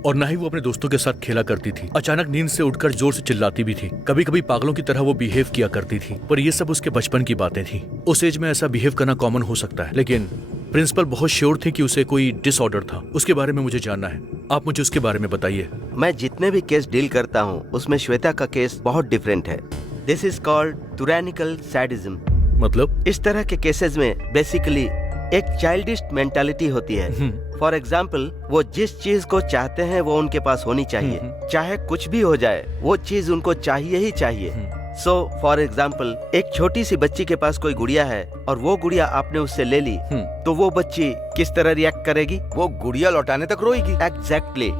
और ना ही वो अपने दोस्तों के साथ खेला करती थी। अचानक नींद से उठकर जोर से चिल्लाती भी थी। कभी कभी पागलों की तरह वो बिहेव किया करती थी, पर ये सब उसके बचपन की बातें थी। उस एज में ऐसा बिहेव करना कॉमन हो सकता है, लेकिन प्रिंसिपल बहुत श्योर थे कि उसे कोई डिसऑर्डर था। उसके बारे में मुझे जानना है, आप मुझे उसके बारे में बताइए। मैं जितने भी केस डील करता हूँ उसमें श्वेता का केस बहुत डिफरेंट है। This is called tyrannical sadism. मतलब? इस तरह के केसेस में बेसिकली एक चाइल्डिश मेंटालिटी होती है। फॉर एग्जाम्पल, वो जिस चीज को चाहते हैं वो उनके पास होनी चाहिए, चाहे कुछ भी हो जाए वो चीज उनको चाहिए ही चाहिए। सो फॉर एग्जाम्पल, एक छोटी सी बच्ची के पास कोई गुड़िया है और वो गुड़िया आपने उससे ले ली, तो वो बच्ची किस तरह रिएक्ट करेगी? वो गुड़िया लौटाने तक रोएगी। एग्जैक्टली।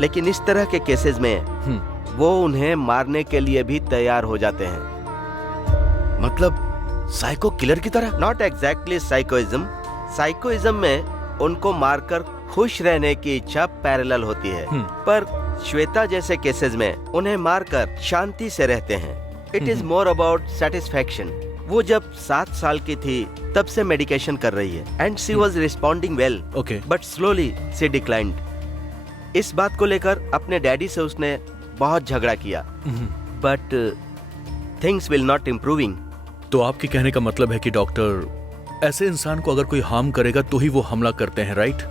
लेकिन इस तरह के केसेस में वो उन्हें मारने के लिए भी तैयार हो जाते हैं। मतलब साइको किलर की तरह? Not exactly साइकोइज्म। साइकोइज्म में उनको मारकर खुश रहने की इच्छा पैरेलल होती है, पर श्वेता जैसे केसेस में उन्हें मारकर शांति से रहते हैं। It is more about satisfaction. वो जब 7 साल की थी तब से मेडिकेशन कर रही है and she was responding well, but slowly she declined. इस बात को लेकर अपने डैडी से उसने बहुत झगड़ा किया, but things will not improving. तो आपके कहने का मतलब है कि डॉक्टर, ऐसे इंसान को अगर कोई हार्म करेगा तो ही वो हमला करते हैं, राइट?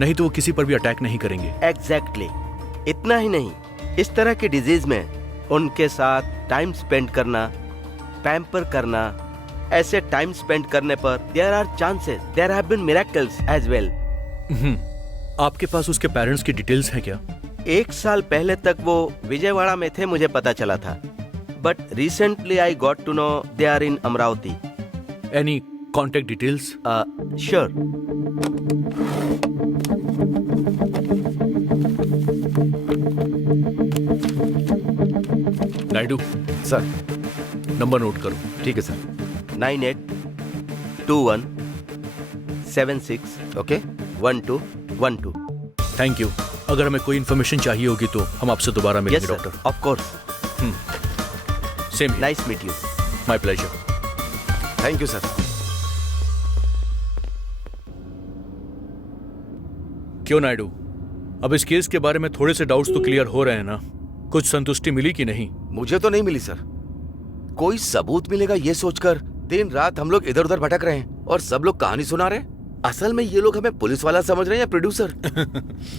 नहीं तो वो किसी पर भी अटैक नहीं करेंगे। एग्जैक्टली। इतना ही नहीं, इस तरह की डिजीज में उनके साथ टाइम स्पेंड करना, पैम्पर करना, ऐसे टाइम स्पेंड करने पर there are chances, there have been miracles as well. आपके पास उसके पेरेंट्स की डिटेल्स हैं क्या? 1 साल पहले तक वो विजयवाड़ा में थे, मुझे पता चला था, but recently I got to know they are in Amaravati. Any contact details? Sure. Naidu sir. Number note करो। ठीक है सर। 982176 ओके 1212। Thank you. अगर हमें कोई इन्फॉर्मेशन चाहिए होगी तो हम आपसे दोबारा मिलेंगे doctor. Of course. Same. Nice meet you. My pleasure. Thank you sir. क्यों नायडू, अब इस केस के बारे में थोड़े से डाउट्स तो क्लियर हो रहे हैं ना? कुछ संतुष्टि मिली कि नहीं? मुझे तो नहीं मिली सर। कोई सबूत मिलेगा ये सोचकर दिन रात हम लोग इधर उधर भटक रहे हैं और सब लोग कहानी सुना रहे हैं। असल में ये लोग हमें पुलिस वाला समझ रहे हैं या प्रोड्यूसर?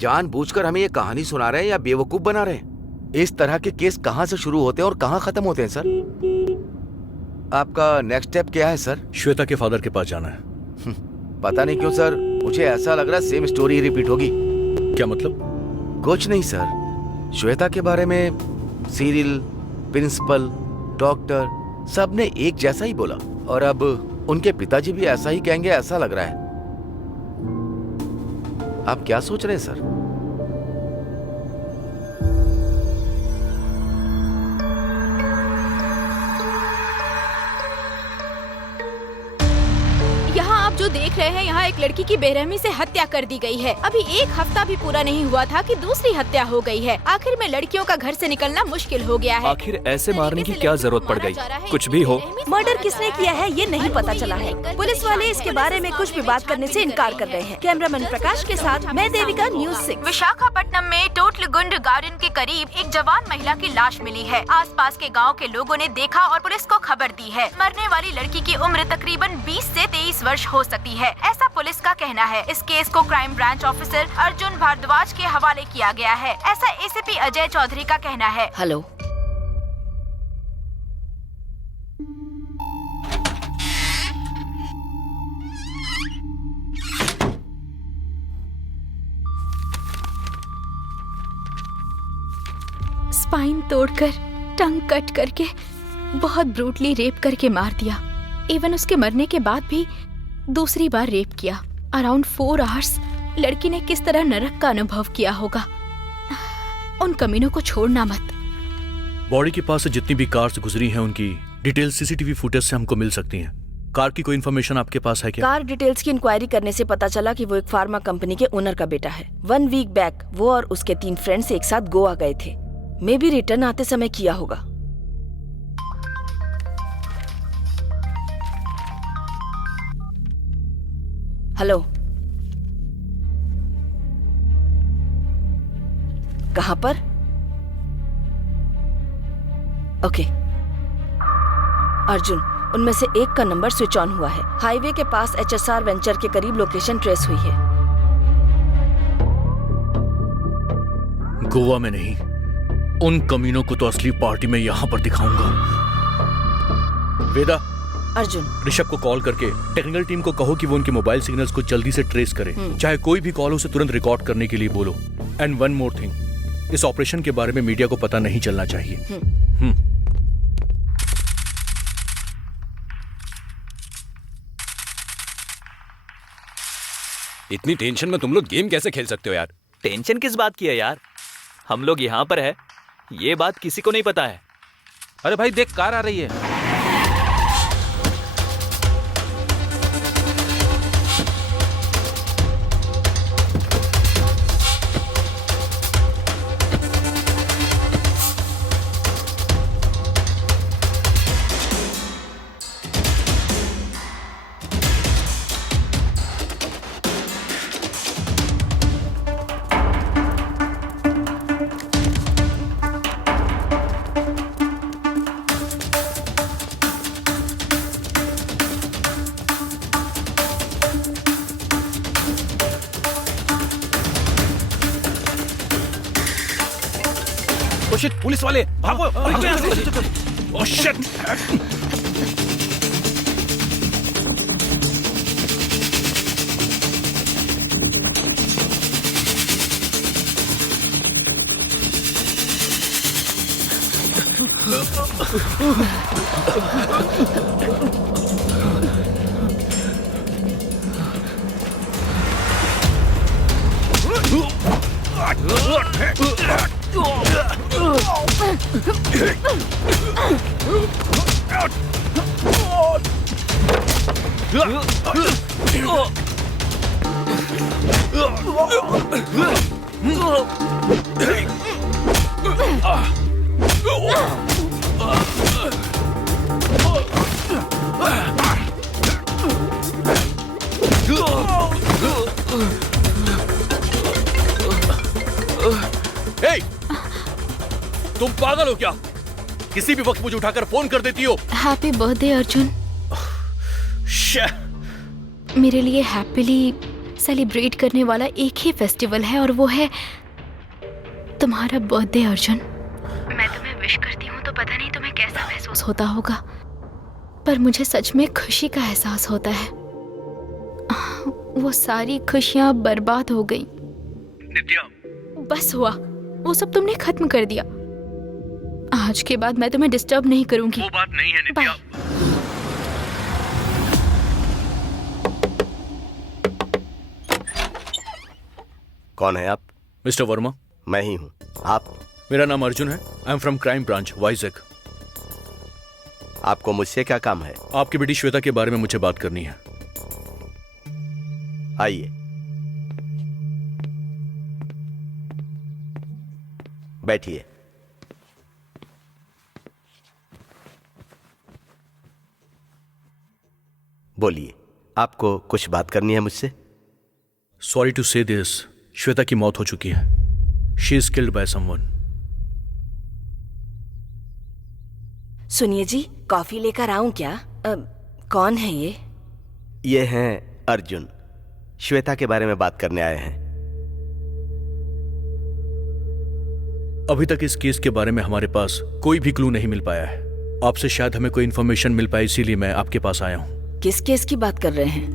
जानबूझकर हमें ये कहानी सुना रहे हैं या बेवकूफ बना रहे हैं? इस तरह के केस कहाँ से शुरू होते हैं और कहाँ खत्म होते हैं सर? आपका नेक्स्ट स्टेप क्या है सर? श्वेता के फादर के पास जाना है। पता नहीं क्यों सर, मुझे ऐसा लग रहा है सेम स्टोरी रिपीट होगी। क्या मतलब? कुछ नहीं सर, श्वेता के बारे में सीरियल, प्रिंसिपल, डॉक्टर सब ने एक जैसा ही बोला और अब उनके पिताजी भी ऐसा ही कहेंगे ऐसा लग रहा है। आप क्या सोच रहे हैं सर? रहे हैं यहाँ एक लड़की की बेरहमी से हत्या कर दी गई है। अभी एक हफ्ता भी पूरा नहीं हुआ था कि दूसरी हत्या हो गई है। आखिर में लड़कियों का घर से निकलना मुश्किल हो गया है। आखिर ऐसे मारने की क्या जरूरत पड़ गई? कुछ भी हो, मर्डर किसने किया है ये नहीं पता चला है। पुलिस वाले इसके बारे में कुछ भी बात करने से इनकार कर रहे हैं। कैमरामैन प्रकाश के साथ मैं देविका, न्यूज़ 6। विशाखापट्टनम में टोटलगुंड गार्डन के करीब एक जवान महिला की लाश मिली है। आसपास के गांव के लोगों ने देखा और पुलिस को खबर दी है। मरने वाली लड़की की उम्र तकरीबन 20 से 23 वर्ष हो सकती है, ऐसा पुलिस का कहना है। इस केस को crime branch officer Arjun Bhardwaj के हवाले किया गया है, ऐसा एसीपी अजय चौधरी का कहना है। हेलो, स्पाइन तोड़कर, टंग कट करके, बहुत ब्रूटली रेप करके मार दिया। इवन उसके मरने के बाद भी दूसरी बार रेप किया। अराउंड 4 आवर्स लड़की ने किस तरह नरक का अनुभव किया होगा। उन कमीनों को छोड़ना मत। बॉडी के पास से जितनी भी कार्स गुजरी हैं उनकी डिटेल सीसीटीवी फुटेज से हमको मिल सकती हैं। कार की कोई इन्फॉर्मेशन आपके पास है क्या? कार डिटेल्स की इंक्वायरी करने से पता चला कि वो एक फार्मा कंपनी के ओनर का बेटा है। 1 वीक बैक वो और उसके 3 फ्रेंड्स एक साथ गोवा गए थे। मे भी रिटर्न आते समय किया होगा। हेलो, कहाँ पर? ओके अर्जुन, उनमें से एक का नंबर स्विच ऑन हुआ है। हाईवे के पास HSR वेंचर के करीब लोकेशन ट्रेस हुई है। गोवा में नहीं, उन कमीनों को तो असली पार्टी में यहाँ पर दिखाऊंगा। वेदा, अर्जुन, ऋषभ को कॉल करके टेक्निकल टीम को कहो कि वो उनके मोबाइल सिग्नल्स को जल्दी से ट्रेस करे। चाहे कोई भी कॉल हो उसे तुरंत रिकॉर्ड करने के लिए बोलो। एंड वन मोर थिंग, इस ऑपरेशन के बारे में मीडिया को पता नहीं चलना चाहिए। इतनी टेंशन में तुम लोग गेम कैसे खेल सकते हो यार? टेंशन किस बात की है यार? हम लोग यहाँ पर है, ये बात किसी को नहीं पता है। अरे भाई देख, कार आ रही है। ओ शिट, पुलिस वाले भागो! Oh shit! Hey! तुम पागल हो क्या? किसी भी वक्त मुझे उठाकर फोन कर देती हो। Happy birthday Arjun. मेरे लिए हैप्पीली सेलिब्रेट करने वाला एक ही फेस्टिवल है और वो है तुम्हारा बर्थडे अर्जुन। मैं तुम्हें विश करती हूँ तो पता नहीं तुम्हें कैसा महसूस होता होगा, पर मुझे सच में खुशी का एहसास होता है। वो सारी खुशियाँ बर्बाद हो गई। नित्या, बस हुआ, वो सब तुमने खत्म कर दिया। आज के बाद मैं तुम्हें डिस्टर्ब नहीं करूंगी। वो बात नहीं है नित्या। कौन है आप? मिस्टर वर्मा, मैं ही हूँ। आप? मेरा नाम अर्जुन है। I am from crime branch, Vizag. आपको मुझसे क्या काम है? आपकी बेटी श्वेता के बारे में मुझे बात करनी है। आइए, बैठिए। बोलिए, आपको कुछ बात करनी है मुझसे? सॉरी टू से दिस, श्वेता की मौत हो चुकी है। She is killed by someone. सुनिए जी, कॉफी लेकर आऊं क्या? कौन है ये? ये हैं अर्जुन, श्वेता के बारे में बात करने आए हैं। अभी तक इस केस के बारे में हमारे पास कोई भी क्लू नहीं मिल पाया है। आपसे शायद हमें कोई इन्फॉर्मेशन मिल पाए, इसीलिए मैं आपके पास आया हूं। किस केस की बात कर रहे हैं?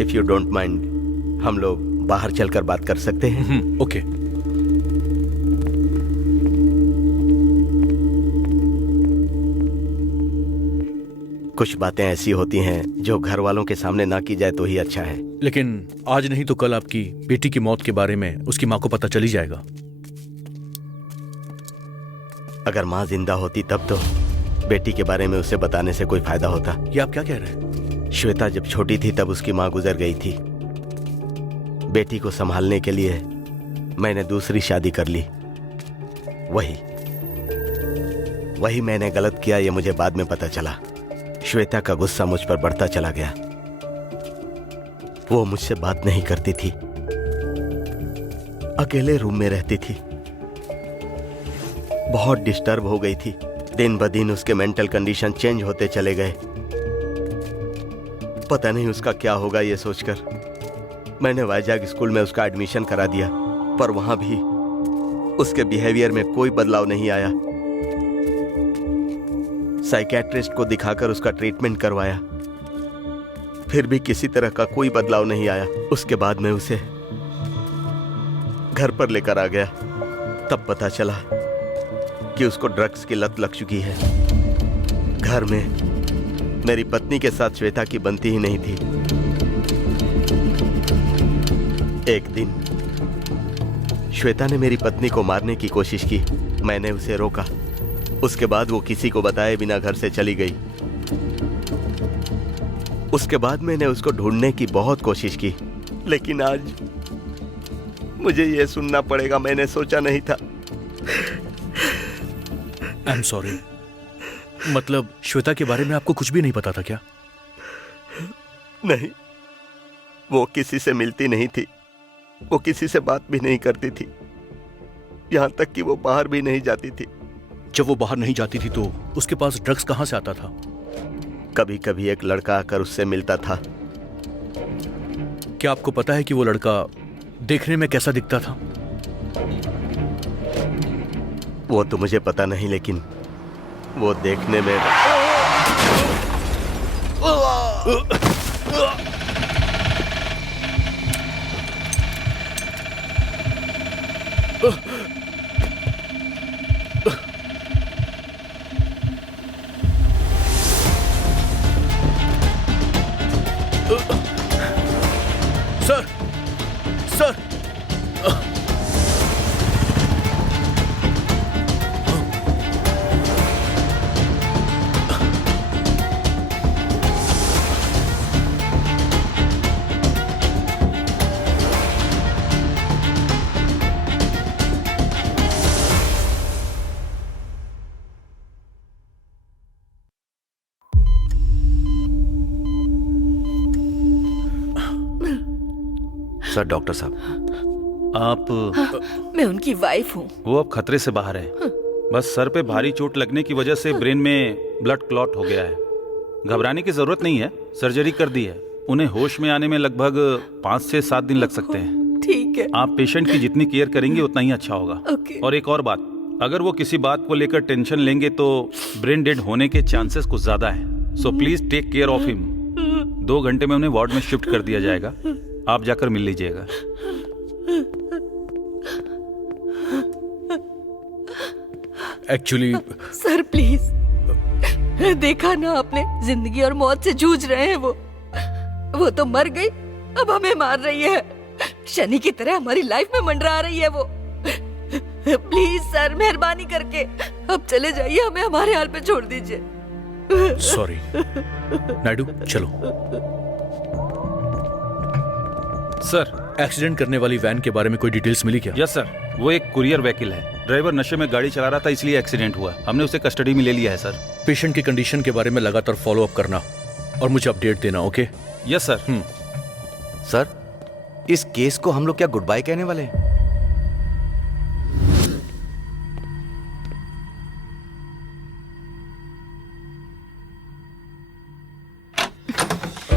इफ यू डोंट माइंड, हम लोग बाहर चलकर बात कर सकते हैं? ओके। कुछ बातें ऐसी होती हैं जो घर वालों के सामने ना की जाए तो ही अच्छा है। लेकिन आज नहीं तो कल आपकी बेटी की मौत के बारे में उसकी माँ को पता चल ही जाएगा। अगर माँ जिंदा होती तब तो बेटी के बारे में उसे बताने से कोई फायदा होता। ये आप क्या कह रहे हैं? श्वेता जब छोटी थी तब उसकी माँ गुजर गई थी। बेटी को संभालने के लिए मैंने दूसरी शादी कर ली। वही मैंने गलत किया, ये मुझे बाद में पता चला। श्वेता का गुस्सा मुझ पर बढ़ता चला गया। वो मुझसे बात नहीं करती थी, अकेले रूम में रहती थी, बहुत डिस्टर्ब हो गई थी। दिन ब दिन उसके मेंटल कंडीशन चेंज होते चले गए। पता नहीं उसका क्या होगा, ये सोचकर मैंने वाइजाग स्कूल में उसका एडमिशन करा दिया, पर वहां भी उसके बिहेवियर में कोई बदलाव नहीं आया। साइकियाट्रिस्ट को दिखाकर उसका ट्रीटमेंट करवाया, फिर भी किसी तरह का कोई बदलाव नहीं आया। उसके बाद मैं उसे घर पर लेकर आ गया, तब पता चला कि उसको ड्रग्स की लत लग चुकी है। घर में मेरी पत्नी के साथ श्वेता की बनती ही नहीं थी। एक दिन श्वेता ने मेरी पत्नी को मारने की कोशिश की, मैंने उसे रोका। उसके बाद वो किसी को बताए बिना घर से चली गई। उसके बाद मैंने उसको ढूंढने की बहुत कोशिश की, लेकिन आज मुझे ये सुनना पड़ेगा। मैंने सोचा नहीं था। I am sorry. मतलब श्वेता के बारे में आपको कुछ भी नहीं पता था क्या? नहीं, वो किसी से मिलती नहीं थी, वो किसी से बात भी नहीं करती थी, यहां तक कि वो बाहर भी नहीं जाती थी। जब वो बाहर नहीं जाती थी तो उसके पास ड्रग्स कहां से आता था? कभी कभी एक लड़का आकर उससे मिलता था। क्या आपको पता है कि वो लड़का देखने में कैसा दिखता था? वो तो मुझे पता नहीं, लेकिन वो देखने में सर, सर, सर, डॉक्टर साहब, आप मैं उनकी वाइफ हूँ। वो अब खतरे से बाहर है। बस सर पे भारी चोट लगने की वजह से ब्रेन में ब्लड क्लॉट हो गया है। घबराने की जरूरत नहीं है, सर्जरी कर दी है। उन्हें होश में आने में लगभग 5 से 7 दिन लग सकते हैं। ठीक है। आप पेशेंट की जितनी केयर करेंगे उतना ही अच्छा होगा। ओके। और एक और बात, अगर वो किसी बात को लेकर टेंशन लेंगे तो ब्रेन डेड होने के चांसेस कुछ ज्यादा हैं। So please take care of him. 2 घंटे में उन्हें वार्ड में शिफ्ट कर दिया जाएगा। आप जाकर मिल लीजिएगा। एक्चुअली सर प्लीज, देखा ना आपने, जिंदगी और मौत से जूझ रहे हैं वो तो मर गई, अब हमें मार रही है। शनि की तरह हमारी लाइफ में मंडरा रही है वो। प्लीज सर, मेहरबानी करके अब चले जाइए, हमें हमारे हाल पे छोड़ दीजिए। सॉरी। नायडू, चलो। सर। एक्सीडेंट करने वाली वैन के बारे में कोई डिटेल्स मिली क्या? यस सर, वो एक कुरियर व्हीकल है। ड्राइवर नशे में गाड़ी चला रहा था, इसलिए एक्सीडेंट हुआ। हमने उसे कस्टडी में ले लिया है सर। पेशेंट की कंडीशन के बारे में लगातार फॉलो अप करना और मुझे अपडेट देना, ओके? Yes sir. सर, इस केस को हम लोग क्या गुड बाय कहने वाले हैं?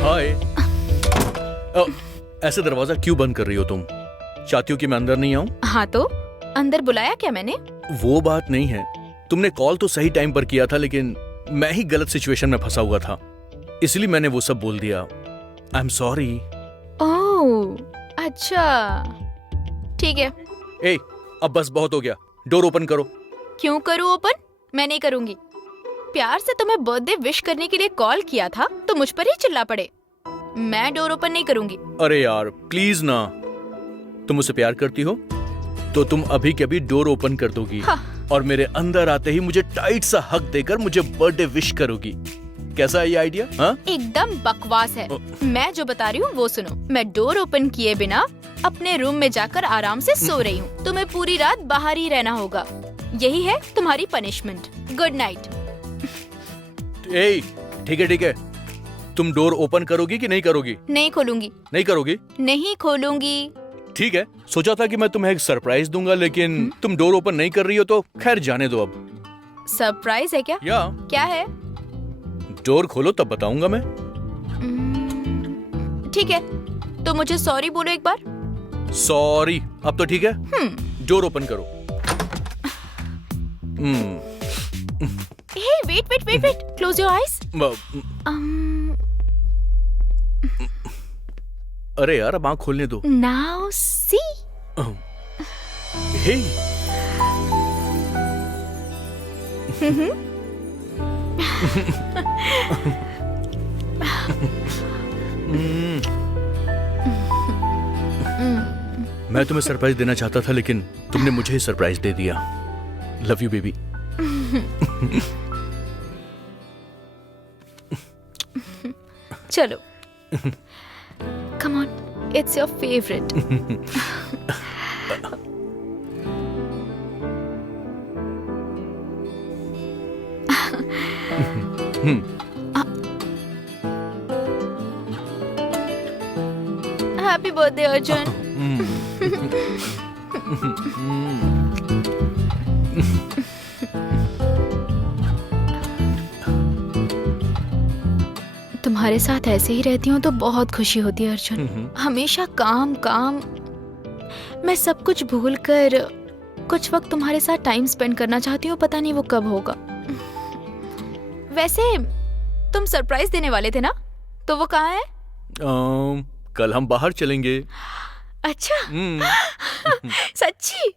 हाय। ऐसे दरवाजा क्यों बंद कर रही हो तुम? चाहती हो कि मैं अंदर नहीं आऊं? हाँ तो अंदर बुलाया क्या मैंने? वो बात नहीं है। तुमने कॉल तो सही टाइम पर किया था, लेकिन मैं ही गलत सिचुएशन में फंसा हुआ था, इसलिए मैंने वो सब बोल दिया। I am sorry. ओह, अच्छा, ठीक है। ए, अब बस बहुत हो गया। डोर ओपन करो। क्यों करूँ ओपन? मैं नहीं करूंगी। प्यार से तुम्हें बर्थडे विश करने के लिए कॉल किया था तो मुझ पर ही चिल्ला पड़े। मैं डोर ओपन नहीं करूंगी। अरे यार प्लीज ना। तुम मुझसे प्यार करती हो तो तुम अभी के अभी डोर ओपन कर दोगी। हाँ। और मेरे अंदर आते ही मुझे टाइट सा हक देकर मुझे बर्थडे विश करोगी। कैसा है ये आइडिया? हाँ, एकदम बकवास है। मैं जो बता रही हूँ वो सुनो। मैं डोर ओपन किए बिना अपने रूम में जाकर आराम से सो रही हूँ। तुम्हें पूरी रात बाहर ही रहना होगा। यही है तुम्हारी पनिशमेंट। Good night. ए, ठीक है ठीक है। तुम डोर ओपन करोगी कि नहीं करोगी? नहीं खोलूंगी। नहीं करोगी? नहीं खोलूंगी। ठीक है। सोचा था कि मैं तुम्हें एक सरप्राइज दूंगा, लेकिन तुम डोर ओपन नहीं कर रही हो तो खैर जाने दो। अब सरप्राइज है क्या? या क्या है? डोर खोलो तब बताऊंगा मैं। ठीक है, तो मुझे सॉरी बोलो एक बार। सॉरी। अब तो ठीक है। डोर ओपन करो। Hey wait wait wait wait, close your eyes. अरे यार अब आँख खोलने दो। Now see. हे मैं तुम्हें सरप्राइज देना चाहता था, लेकिन तुमने मुझे ही सरप्राइज दे दिया। Love you baby. चलो, come on, it's your favourite. Happy birthday Arjun. तुम्हारे साथ ऐसे ही रहती हूँ तो बहुत खुशी होती है अर्जुन। हमेशा काम काम। मैं सब कुछ भूल कर कुछ वक्त तुम्हारे साथ टाइम स्पेंड करना चाहती हूँ। पता नहीं वो कब होगा। वैसे तुम सरप्राइज देने वाले थे ना, तो वो कहाँ है? कल हम बाहर चलेंगे। अच्छा। सच्ची?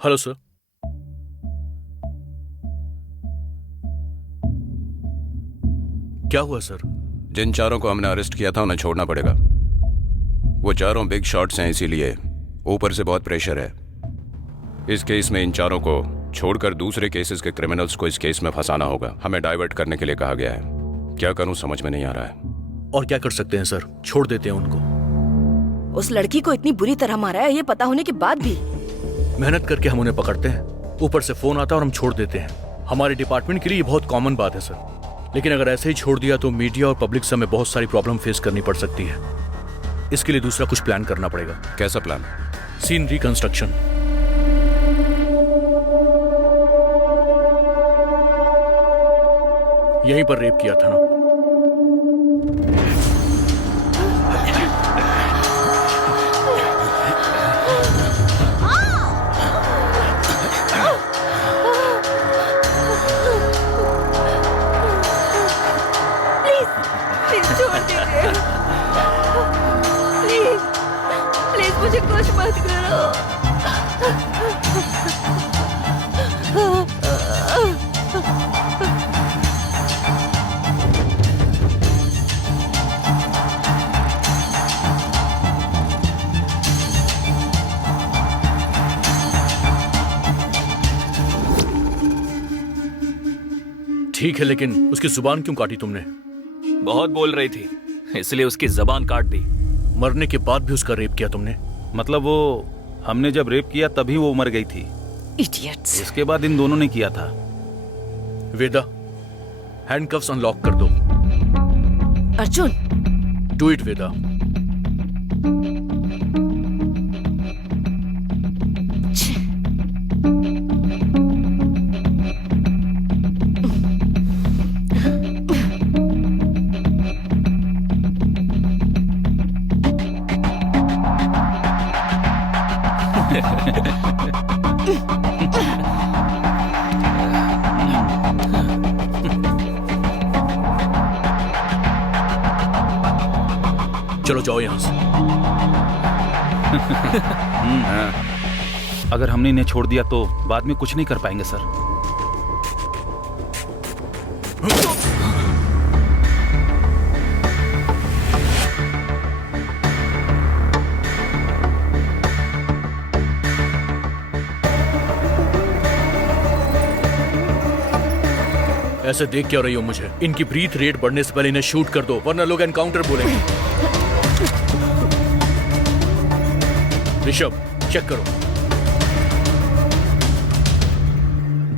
Hello sir. क्या हुआ सर? जिन चारों को हमने अरेस्ट किया था उन्हें छोड़ना पड़ेगा। वो चारों बिग शॉट्स हैं, इसीलिए ऊपर से बहुत प्रेशर है। इस केस में इन चारों को छोड़कर दूसरे केसेस के क्रिमिनल्स को इस केस में फंसाना होगा। हमें डाइवर्ट करने के लिए कहा गया है। क्या करूं समझ में नहीं आ रहा है। और क्या कर सकते हैं सर? छोड़ देते हैं उनको। उस लड़की को इतनी बुरी तरह मारा है, ये पता होने के बाद भी। मेहनत करके हम उन्हें पकड़ते हैं, ऊपर से फोन आता है और हम छोड़ देते हैं। हमारे डिपार्टमेंट के लिए ये बहुत कॉमन बात है सर। लेकिन अगर ऐसे ही छोड़ दिया तो मीडिया और पब्लिक से हमें बहुत सारी प्रॉब्लम फेस करनी पड़ सकती है। इसके लिए दूसरा कुछ प्लान करना पड़ेगा। कैसा प्लान? Scene reconstruction. यहीं पर रेप किया था ना? प्लीज मुझे कुछ मत करो। ठीक है, लेकिन उसकी जुबान क्यों काटी तुमने? बहुत बोल रही थी, इसलिए उसकी जबान काट दी। मरने के बाद भी उसका रेप किया तुमने? मतलब वो हमने जब रेप किया तभी वो मर गई थी। इडियट्स। इसके बाद इन दोनों ने किया था। वेदा, हैंडकफ्स अनलॉक कर दो। अर्जुन, डू इट वेदा। चलो जाओ यहां से। अगर हमने इन्हें छोड़ दिया तो बाद में कुछ नहीं कर पाएंगे सर। ऐसे देख क्या रही हो मुझे? इनकी ब्रीथ रेट बढ़ने से पहले इन्हें शूट कर दो, वरना लोग एनकाउंटर बोलेंगे। ऋषभ, चेक करो।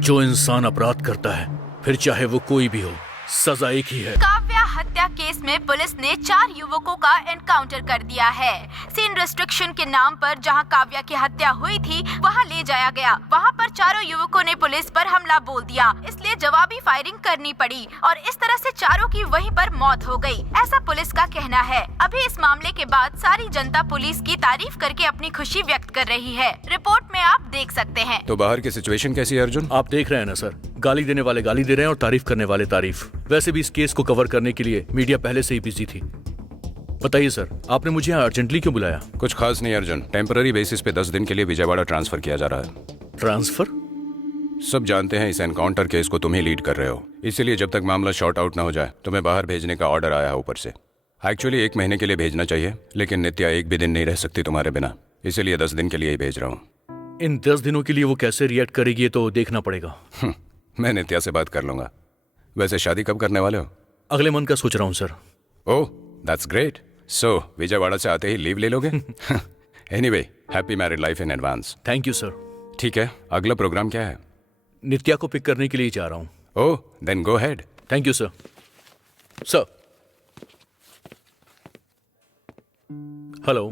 जो इंसान अपराध करता है, फिर चाहे वो कोई भी हो, सजा एक ही है। काव्या हत्या केस में पुलिस ने 4 युवकों का एनकाउंटर कर दिया है। सीन रेस्ट्रिक्शन के नाम पर जहां काव्या की हत्या हुई थी, वहां ले जाया गया। वहां पर चारों युवकों ने पुलिस पर हमला बोल दिया, इसलिए जवाबी फायरिंग करनी पड़ी और इस तरह से चारों की वहीं पर मौत हो गई, ऐसा पुलिस का कहना है। अभी इस मामले के बाद सारी जनता पुलिस की तारीफ करके अपनी खुशी व्यक्त कर रही है। रिपोर्ट में आप देख सकते हैं। तो बाहर की सिचुएशन कैसी है अर्जुन? आप देख रहे हैं ना सर, गाली देने वाले गाली दे रहे हैं और तारीफ करने वाले तारीफ। वैसे भी इस केस को कवर करने के लिए मीडिया पहले से ही बिजी थी। बताइए सर, आपने मुझे यहाँ अर्जेंटली क्यों बुलाया? कुछ खास नहीं अर्जुन, टेम्पररी बेसिस पे 10 दिन के लिए विजयवाड़ा ट्रांसफर किया जा रहा है। ट्रांसफर? सब जानते हैं इस एनकाउंटर केस को तुम ही लीड कर रहे हो, इसीलिए जब तक मामला शॉर्ट आउट ना हो जाए तुम्हें बाहर भेजने का ऑर्डर आया है ऊपर से। एक्चुअली 1 महीने के लिए भेजना चाहिए, लेकिन नित्या एक भी दिन नहीं रह सकती तुम्हारे बिना, इसीलिए 10 दिन के लिए ही भेज रहा हूँ। इन 10 दिनों के लिए वो कैसे रिएक्ट करेगी ये तो देखना पड़ेगा। मैं नित्या से बात कर लूंगा। वैसे शादी कब करने वाले हो? अगले मंथ का सोच रहा हूँ sir. Oh that's great. So Vijayawada से आते ही लीव ले लोगे? Anyway, happy married life in advance. Thank you sir. ठीक है, अगला प्रोग्राम क्या है? नित्या को पिक करने के लिए जा रहा हूँ। Oh then go ahead. Thank you sir. Sir, hello.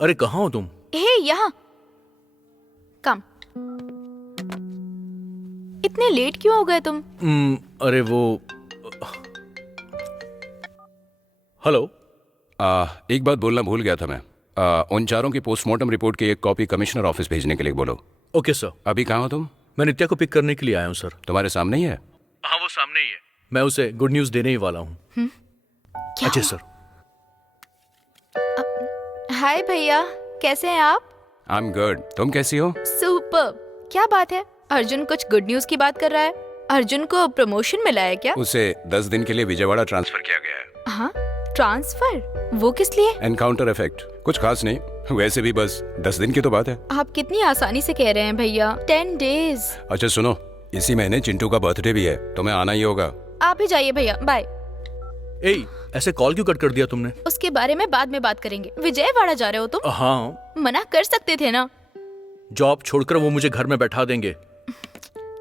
अरे कहाँ हो तुम? हे, यहाँ कम। इतने लेट क्यों हो गए तुम? अरे वो हेलो। एक बात बोलना भूल गया था मैं। उन चारों की पोस्टमार्टम रिपोर्ट की एक कॉपी कमिश्नर ऑफिस भेजने के लिए बोलो। Okay sir. अभी कहाँ हो तुम? मैं नित्या को पिक करने के लिए आया हूँ सर। तुम्हारे सामने ही है? हाँ, वो सामने ही है। मैं उसे गुड न्यूज देने ही वाला हूँ। अच्छा सर। हाय भैया, कैसे हैं आप? आई एम गुड, तुम कैसी हो? सुपर। क्या बात है, अर्जुन कुछ गुड न्यूज की बात कर रहा है। अर्जुन को प्रमोशन मिला है क्या? उसे 10 दिन के लिए विजयवाड़ा ट्रांसफर किया गया है। हाँ, ट्रांसफर? वो किस लिए? Encounter effect. कुछ खास नहीं, वैसे भी बस 10 दिन की तो बात है। आप कितनी आसानी से कह रहे हैं भैया। 10 डेज। अच्छा सुनो, इसी महीने चिंटू का बर्थडे भी है, तुम्हें आना ही होगा। आप ही जाइए भैया, बाय। ए, ऐसे कॉल क्यों कट कर दिया तुमने? उसके बारे में बाद में बात करेंगे। विजयवाड़ा जा रहे हो तुम? हाँ। मना कर सकते थे ना। जॉब छोड़कर वो मुझे घर में बैठा देंगे।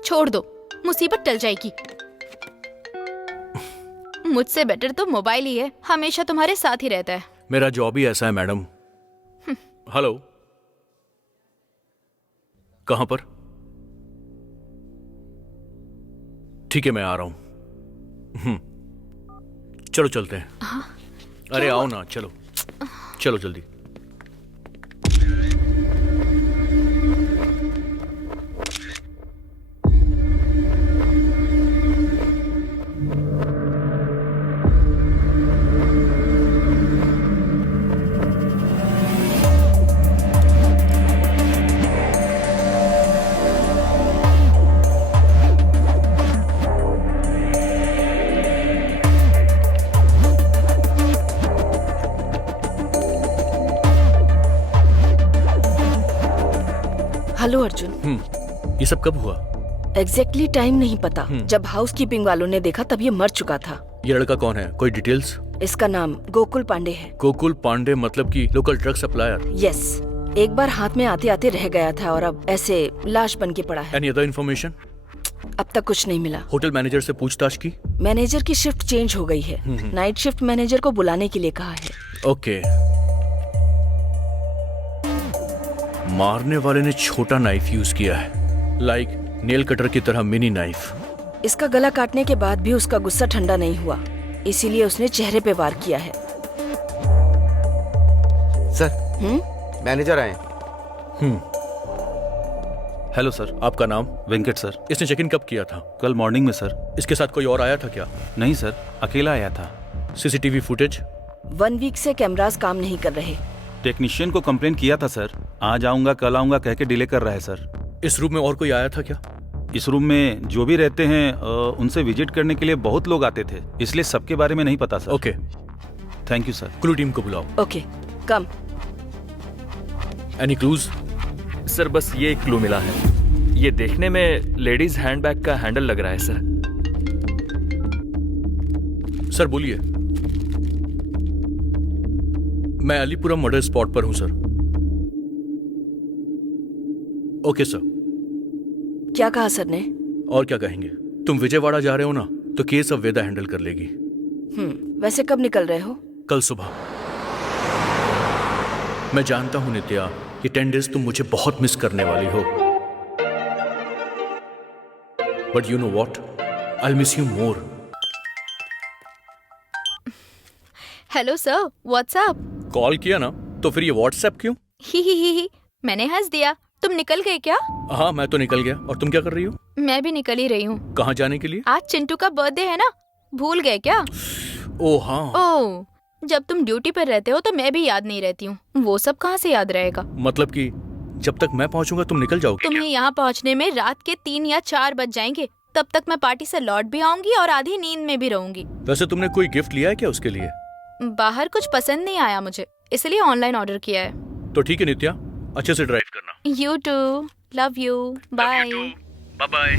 छोड़ दो, मुसीबत टल जाएगी। मुझसे बेटर तो मोबाइल ही है, हमेशा तुम्हारे साथ ही रहता है। मेरा जॉब ही ऐसा है मैडम। हेलो, कहां पर? ठीक है, मैं आ रहा हूं। चलो चलते हैं। अरे आओ ना, चलो चलो जल्दी। हेलो अर्जुन। ये सब कब हुआ? एग्जैक्टली टाइम नहीं पता। जब हाउसकीपिंग वालों ने देखा तब ये मर चुका था। ये लड़का कौन है, कोई डिटेल्स? इसका नाम गोकुल पांडे है। गोकुल पांडे मतलब कि लोकल ड्रग सप्लायर? यस, एक बार हाथ में आते आते रह गया था और अब ऐसे लाश बन के पड़ा है। Any other information? अब तक कुछ नहीं मिला। होटल मैनेजर से पूछताछ की? मैनेजर की शिफ्ट चेंज हो गई है। नाइट शिफ्ट मैनेजर को बुलाने के लिए कहा है। ओके। मारने वाले ने छोटा नाइफ यूज किया है, लाइक नेल कटर की तरह मिनी नाइफ। इसका गला काटने के बाद भी उसका गुस्सा ठंडा नहीं हुआ, इसीलिए उसने चेहरे पे वार किया है। सर, मैनेजर आए। Hello sir. आपका नाम? वेंकट सर। इसने चेक इन कब किया था? कल मॉर्निंग में सर। इसके साथ कोई और आया था क्या? नहीं सर, अकेला आया था। CCTV footage? 1 वीक से कैमरास काम नहीं कर रहे। टेक्नीशियन को कंप्लेन किया था सर, आज आऊंगा कल आऊंगा कह के डिले कर रहा है सर। इस रूम में और कोई आया था क्या? इस रूम में जो भी रहते हैं उनसे विजिट करने के लिए बहुत लोग आते थे, इसलिए सबके बारे में नहीं पता sir. Okay, thank you sir. Clue team को बुलाओ। Okay, come. Any clues? Sir बस ये एक क्लू मिला है, ये देखने में लेडीज हैंडबैग का हैंडल लग रहा है सर। सर बोलिए। मैं अलीपुरम मर्डर स्पॉट पर हूं सर। Okay sir. क्या कहा सर ने? और क्या कहेंगे, तुम विजयवाड़ा जा रहे हो ना, तो केस अब वेदा हैंडल कर लेगी। वैसे कब निकल रहे हो? कल सुबह। मैं जानता हूं नित्या, ये 10 डेज तुम मुझे बहुत मिस करने वाली हो, but you know what, I will miss you more. Hello sir, what's up? Call किया ना, तो फिर ये व्हाट्सएप क्यों? ही मैंने हंस दिया। तुम निकल गए क्या? हाँ, मैं तो निकल गया। और तुम क्या कर रही हो? मैं भी निकल ही रही हूँ। कहाँ जाने के लिए? आज चिंटू का बर्थडे है ना, भूल गए क्या? ओह हाँ। ओह, जब तुम ड्यूटी पर रहते हो तो मैं भी याद नहीं रहती हूँ, वो सब कहाँ से याद रहेगा? मतलब कि जब तक मैं पहुंचूंगा तुम निकल जाओगे? तुम्हें यहाँ पहुँचने में रात के 3 या 4 बज जाएंगे। तब तक मैं पार्टी से लौट भी आऊंगी और आधी नींद में भी रहूंगी। वैसे तुमने कोई गिफ्ट लिया है क्या उसके लिए? बाहर कुछ पसंद नहीं आया मुझे, इसलिए ऑनलाइन ऑर्डर किया है। तो ठीक है नित्या, अच्छे से ड्राइव करना। You too, love you, bye. Bye bye.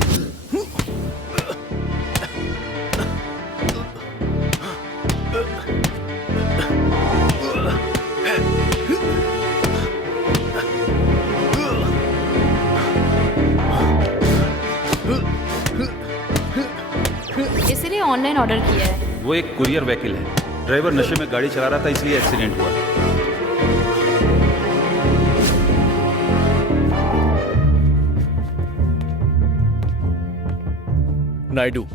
इसलिए ऑनलाइन ऑर्डर किया है। वो एक कुरियर व्हीकल है, ड्राइवर नशे में गाड़ी चला रहा था इसलिए एक्सीडेंट हुआ। नायडू,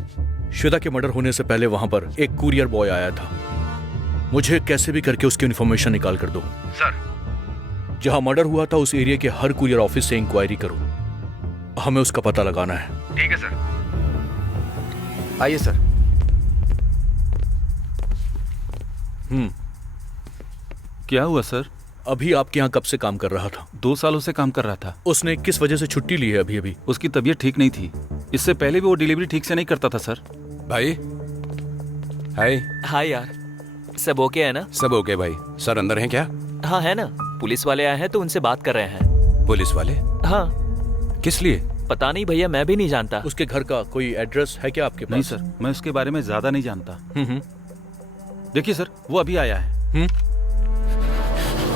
श्वेता के मर्डर होने से पहले वहां पर एक कुरियर बॉय आया था। मुझे कैसे भी करके उसकी इन्फॉर्मेशन निकाल कर दो। सर, जहां मर्डर हुआ था उस एरिया के हर कुरियर ऑफिस से इंक्वायरी करो, हमें उसका पता लगाना है। ठीक है सर। आइए सर। क्या हुआ सर? अभी आपके यहाँ कब से काम कर रहा था? 2 सालों से काम कर रहा था। उसने किस वजह से छुट्टी ली है अभी? उसकी तबीयत ठीक नहीं थी, इससे पहले भी वो डिलीवरी ठीक से नहीं करता था सर। भाई, हाय। हाय यार, सब ओके है ना? सब ओके भाई। सर अंदर हैं क्या? हाँ है ना, पुलिस वाले आए हैं तो उनसे बात कर रहे हैं। पुलिस वाले? हाँ। किस लिए? पता नहीं भैया, मैं भी नहीं जानता। उसके घर का कोई एड्रेस है क्या आपके पास? नहीं सर, मैं उसके बारे में ज्यादा नहीं जानता। देखिए सर, वो अभी आया है।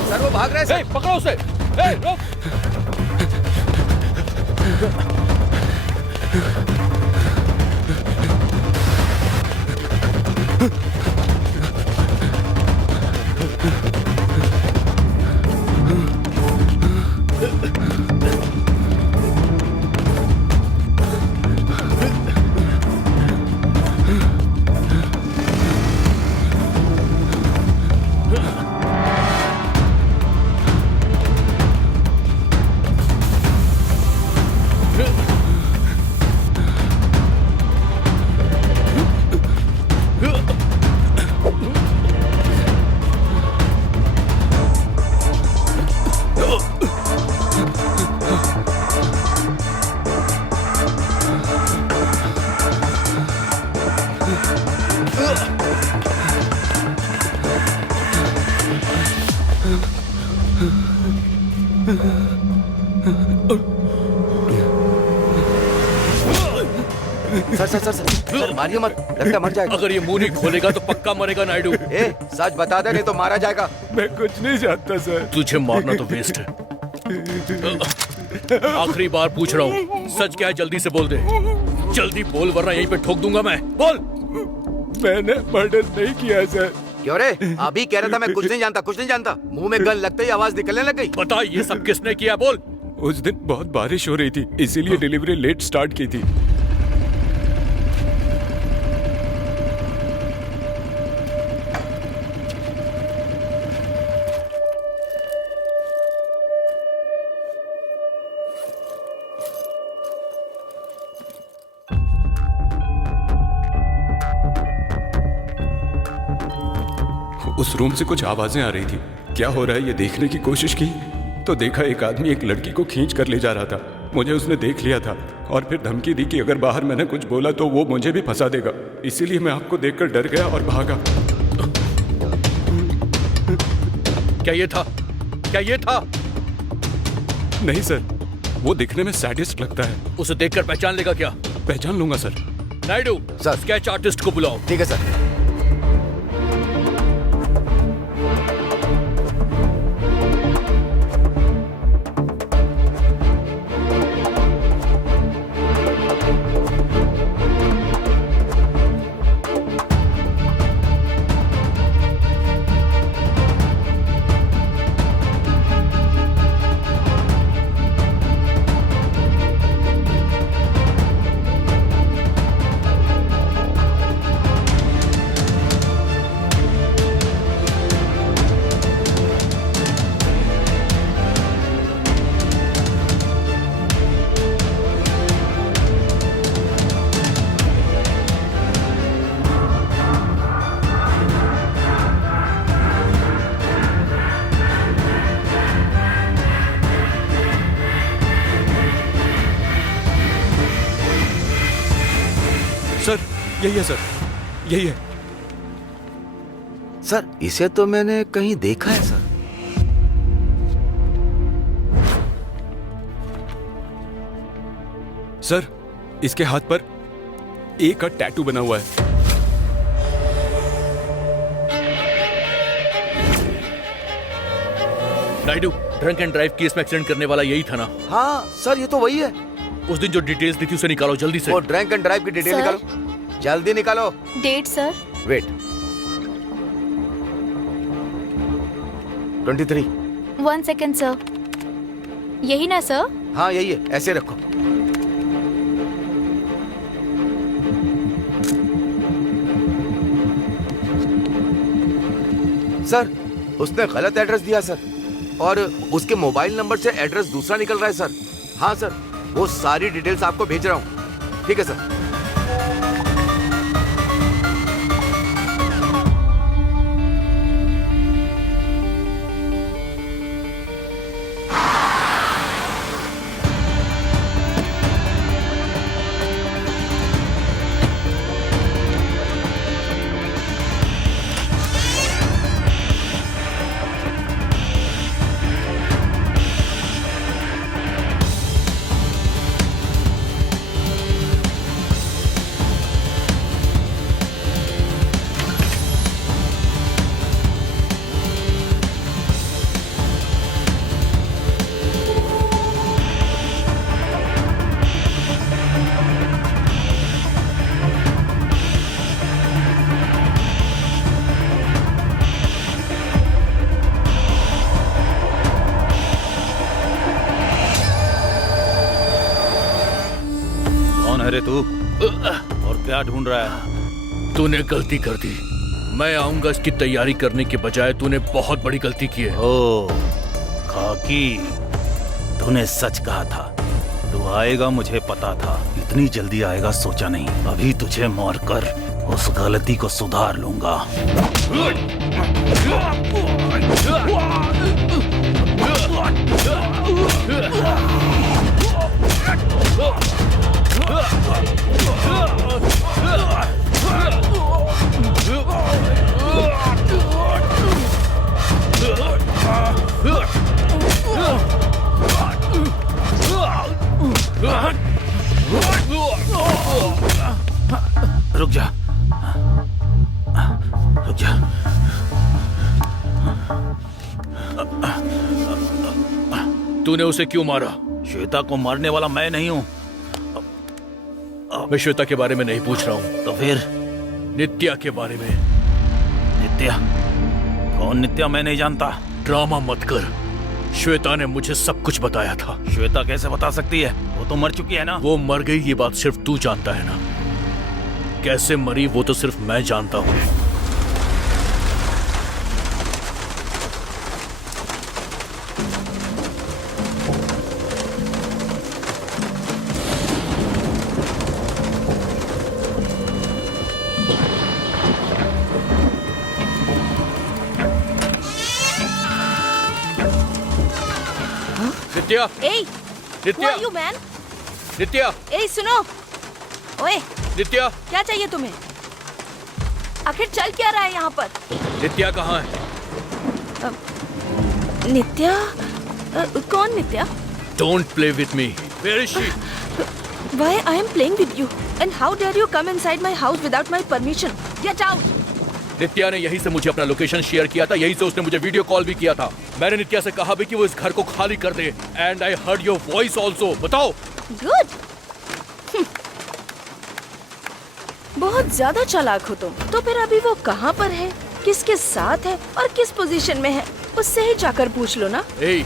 सर वो भाग रहे हैं सर। पकड़ो उसे। रोक। सर सर सर सर मारिए मत, लगता है मर जाएगा। अगर ये मुंह नहीं खोलेगा तो पक्का मरेगा नायडू। ए सच बता दे नहीं तो मारा जाएगा। मैं कुछ नहीं जानता सर। तुझे मारना तो वेस्ट है। आखिरी बार पूछ रहा हूँ, सच क्या है जल्दी से बोल दे। जल्दी बोल वरना यहीं पे ठोक दूंगा मैं। बोल। मैंने मर्डर नहीं किया सर। क्यों रे? अभी कह रहा था मैं कुछ नहीं जानता, कुछ नहीं जानता। मुंह में गन लगते ही आवाज निकलने लग गई। बता ये सब किसने किया, बोल। उस दिन बहुत बारिश हो रही थी, इसीलिए डिलीवरी लेट स्टार्ट की थी। उस रूम से कुछ आवाजें आ रही थी। क्या हो रहा है ये देखने की कोशिश की तो देखा एक आदमी एक लड़की को खींच कर ले जा रहा था। मुझे उसने देख लिया था और फिर धमकी दी कि अगर बाहर मैंने कुछ बोला तो वो मुझे भी फंसा देगा। इसीलिए मैं आपको देखकर डर गया और भागा। क्या ये था? क्या ये था? नहीं सर, वो दिखने में सैडिस्ट लगता है। उसे देखकर पहचान लेगा क्या? पहचान लूंगा sir. Naidu sir. Sketch artist को बुलाओ। ठीक है सर। सर यही है सर, यही है। सर इसे तो मैंने कहीं देखा है सर। सर इसके हाथ पर ए का टैटू बना हुआ है। Naidu drunk and drive case में एक्सीडेंट करने वाला यही था ना? हाँ सर ये तो वही है। उस दिन जो डिटेल्स दी थी उसे निकालो जल्दी से। वो ड्रंक एंड ड्राइव की डिटेल सर? निकालो, जल्दी निकालो। Date sir? Wait 23। 1 second sir. यही ना सर? हाँ यही है, ऐसे रखो। सर उसने गलत एड्रेस दिया सर, और उसके मोबाइल नंबर से एड्रेस दूसरा निकल रहा है सर। हाँ सर, वो सारी डिटेल्स आपको भेज रहा हूँ। ठीक है सर। अरे तू और क्या ढूंढ रहा है? तूने गलती कर दी। मैं आऊंगा इसकी तैयारी करने के बजाय तूने बहुत बड़ी गलती की है। ओ खाकी, तूने सच कहा था। तू आएगा मुझे पता था, इतनी जल्दी आएगा सोचा नहीं। अभी तुझे मारकर उस गलती को सुधार लूंगा। जा, रुक जा। तूने उसे क्यों मारा? श्वेता को मारने वाला मैं नहीं हूँ। मैं श्वेता के बारे में नहीं पूछ रहा हूँ, तो फिर? नित्या के बारे में। नित्या? कौन नित्या? मैं नहीं जानता। ड्रामा मत कर, श्वेता ने मुझे सब कुछ बताया था। श्वेता कैसे बता सकती है? वो तो मर चुकी है ना। वो मर गई ये बात सिर्फ तू जानता है ना, कैसे मरी वो तो सिर्फ मैं जानता हूँ। नित्या, Hey, who Nitya, are you, man? Nitya, Hey, सुनो। ओए, नित्या, क्या चाहिए तुम्हें? आखिर चल क्या रहा है यहाँ पर? नित्या कहाँ है? नित्या? कौन नित्या? Don't play with me. Where is she? Why I am playing with you? And how dare you come inside my house without my permission? Get out! नित्या ने यहीं से मुझे अपना लोकेशन शेयर किया था, यहीं से उसने मुझे वीडियो कॉल भी किया था। मैंने नित्या से कहा भी कि वो इस घर को खाली कर दे। And I heard your voice also. बताओ। Good. बहुत ज्यादा चालाक हो तुम। तो फिर अभी वो कहाँ पर है, किसके साथ है और किस पोजीशन में है, उससे ही जाकर पूछ लो ना। ए,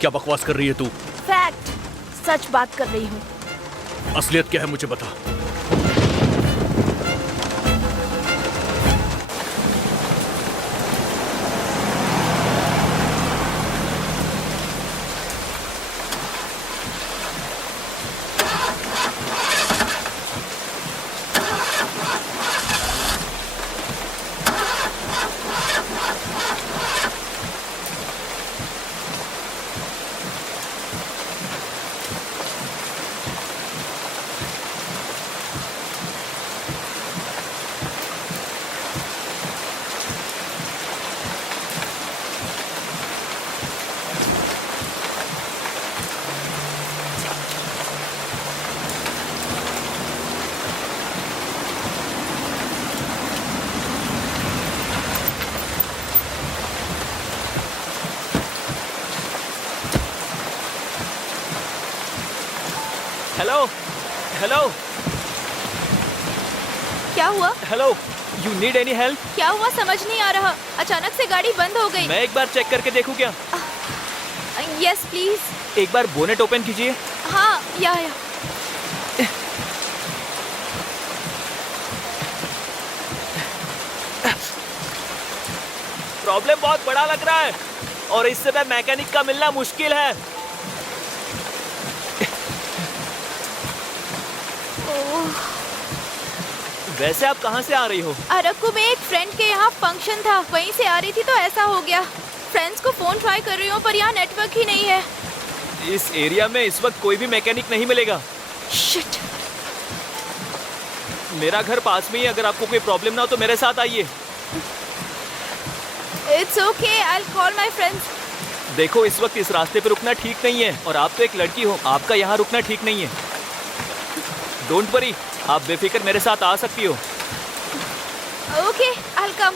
क्या बकवास कर रही है तू? फैक्ट, सच बात कर रही हूँ। असलियत क्या है मुझे बता। हेलो, हेलो, क्या हुआ? Hello, you need any help? क्या हुआ समझ नहीं आ रहा। अचानक से गाड़ी बंद हो गई। मैं एक बार चेक करके देखूं क्या? Yes please. एक बार बोनेट ओपन कीजिए। हाँ, या। प्रॉब्लम बहुत बड़ा लग रहा है और इस समय मैकेनिक का मिलना मुश्किल है। वैसे आप कहाँ से आ रही हो? अरक्कू में एक फ्रेंड के यहाँ फंक्शन था, वहीं से आ रही थी तो ऐसा हो गया। फ्रेंड्स को फोन ट्राई कर रही हूँ पर यहाँ नेटवर्क ही नहीं है। इस एरिया में इस वक्त कोई भी मैकेनिक नहीं मिलेगा। शिट। मेरा घर पास में ही, अगर आपको कोई प्रॉब्लम ना हो तो मेरे साथ आइए। It's okay, I will call my friends. देखो, इस वक्त इस रास्ते पे रुकना ठीक नहीं है और आप तो एक लड़की हो, आपका यहाँ रुकना ठीक नहीं है। डोंट वरी, आप बेफिक्र मेरे साथ आ सकती हो। Okay, I will come.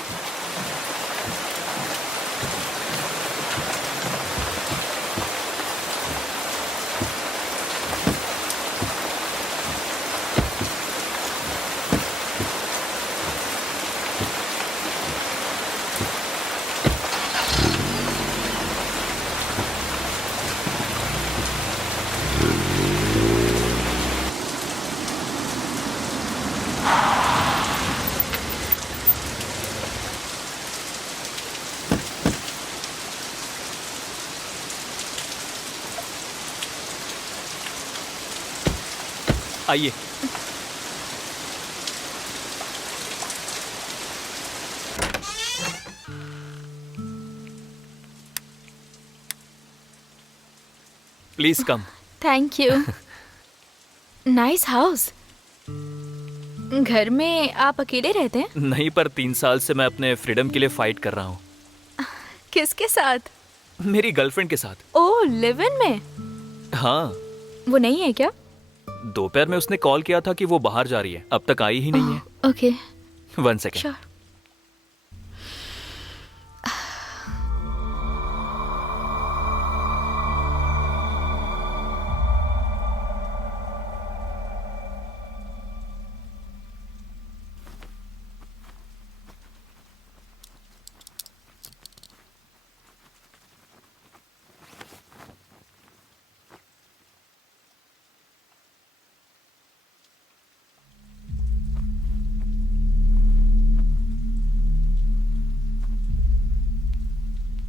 आइए। Please come. Thank you. Nice house. घर में आप अकेले रहते हैं? नहीं, पर 3 साल से मैं अपने फ्रीडम के लिए फाइट कर रहा हूँ। किसके साथ? मेरी गर्लफ्रेंड के साथ। ओह, लिव इन में? हाँ। वो नहीं है क्या? दोपहर में उसने कॉल किया था कि वो बाहर जा रही है, अब तक आई ही नहीं है। Okay 1 second. श्योर।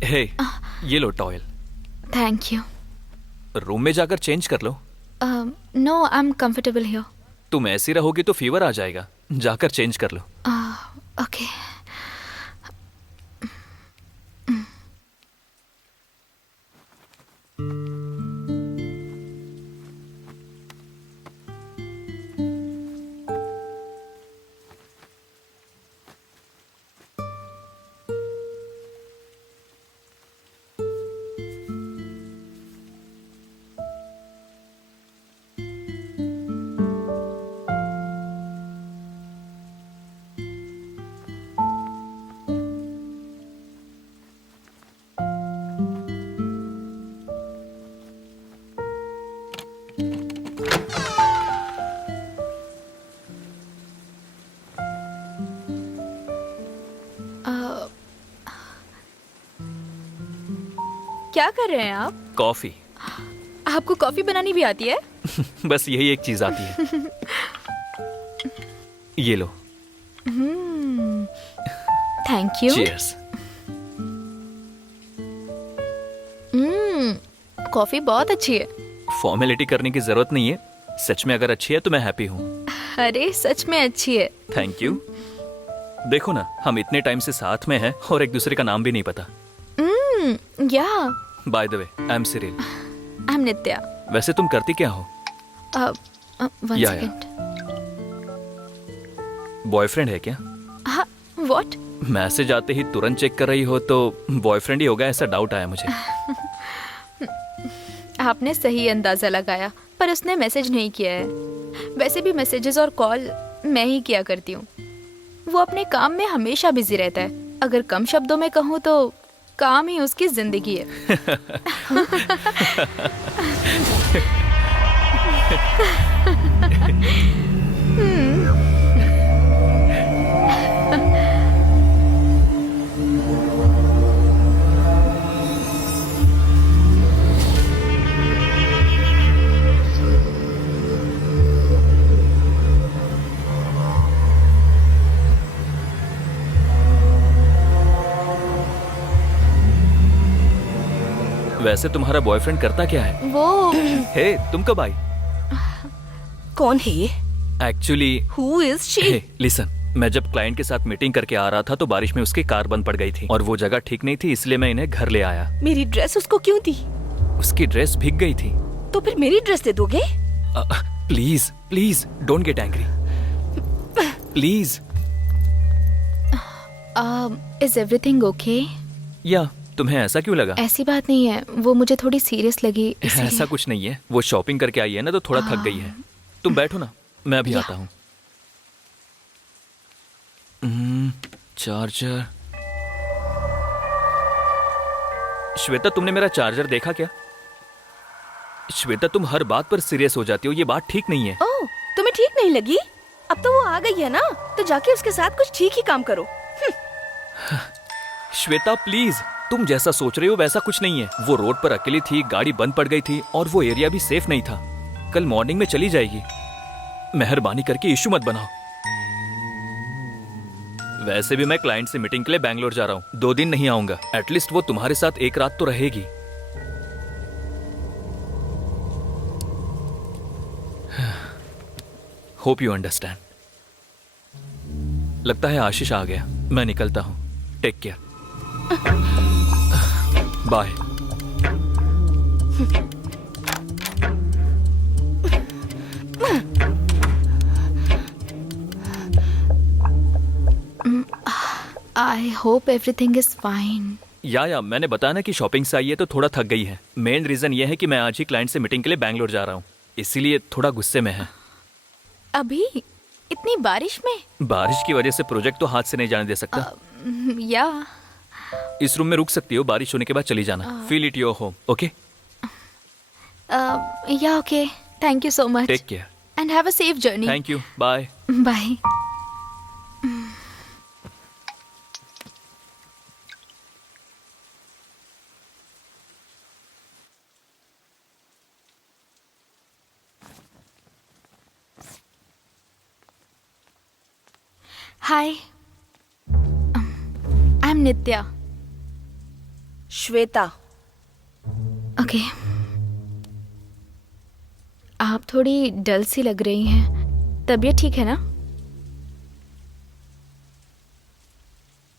हे, ये लो टॉयल। Thank you. रूम में जाकर चेंज कर लो। No, I am comfortable here. तुम ऐसी रहोगी तो फीवर आ जाएगा, जाकर चेंज कर लो। ओके। क्या कर रहे हैं आप? कॉफी। आपको कॉफी बनानी भी आती है? बस यही एक चीज आती है। ये लो। Thank you. चीयर्स। कॉफी बहुत अच्छी है। फॉर्मेलिटी करने की जरूरत नहीं है, सच में अगर अच्छी है तो मैं हैप्पी हूँ। अरे सच में अच्छी है। Thank you. देखो ना, हम इतने टाइम से साथ में हैं और एक दूसरे का नाम भी नहीं पता। या by the way, I am Cyril. I am Nitya. वैसे तुम करती क्या हो? वन या। सेकंड। बॉयफ्रेंड है क्या? हाँ, व्हाट? मैसेज आते ही तुरंत चेक कर रही हो तो बॉयफ्रेंड ही होगा, ऐसा डाउट आया मुझे। आपने सही अंदाजा लगाया, पर उसने मैसेज नहीं किया है। वैसे भी मैसेजेस और कॉल मैं ही किया करती हूँ। वो अपने काम में हमेशा बिजी रहता है। अगर कम शब्दों में कहूँ तो काम ही उसकी जिंदगी है। वैसे तुम्हारा बॉयफ्रेंड करता क्या है? वो हे, तुम कब आई? कौन है ये? Actually who is she? Hey, listen, मैं जब क्लाइंट के साथ मीटिंग करके आ रहा था तो बारिश में उसकी कार बंद पड़ गई थी और वो जगह ठीक नहीं थी, इसलिए मैं इन्हें घर ले आया। मेरी ड्रेस उसको क्यों दी? उसकी ड्रेस भीग गई थी। तो फिर मेरी ड्रेस दे दोगे? Please please don't get angry, please. Is everything okay? या तुम्हें ऐसा क्यों लगा? ऐसी बात नहीं है, वो मुझे थोड़ी सीरियस लगी ऐसा इसलिए। कुछ नहीं है, वो शॉपिंग करके आई है ना तो थोड़ा थक गई है। तुम बैठो ना, मैं अभी आता हूँ। चार्जर। श्वेता, तुमने मेरा चार्जर देखा क्या? श्वेता, तुम हर बात पर सीरियस हो जाती हो, ये बात ठीक नहीं है। ओह, तुम्हें ठीक नहीं लगी? अब तो वो आ गई है ना, तो जाके उसके साथ कुछ ठीक ही काम करो। श्वेता प्लीज, तुम जैसा सोच रहे हो वैसा कुछ नहीं है। वो रोड पर अकेली थी, गाड़ी बंद पड़ गई थी और वो एरिया भी सेफ नहीं था। कल मॉर्निंग में चली जाएगी। मेहरबानी करके इशू मत बनाओ। वैसे भी मैं क्लाइंट से मीटिंग के लिए बैंगलोर जा रहा हूँ, 2 दिन नहीं आऊंगा। एटलीस्ट वो तुम्हारे साथ एक रात तो रहेगी। Hope you understand. लगता है आशीष आ गया, मैं निकलता हूँ। Take care, bye. I hope everything is fine. या मैंने बताया ना कि शॉपिंग से आई है तो थोड़ा थक गई है। मेन रीजन ये है कि मैं आज ही क्लाइंट से मीटिंग के लिए बैंगलोर जा रहा हूँ, इसीलिए थोड़ा गुस्से में है। अभी? इतनी बारिश में? बारिश की वजह से प्रोजेक्ट तो हाथ से नहीं जाने दे सकता। या इस रूम में रुक सकती हो, बारिश होने के बाद चली जाना। Feel it your home, okay? या okay, thank you so much take care. And have a safe journey. Thank you, bye. Bye. Hi, I am Nitya. Shweta. Okay. आप थोड़ी डल सी लग रही हैं। तबीयत ठीक है ना?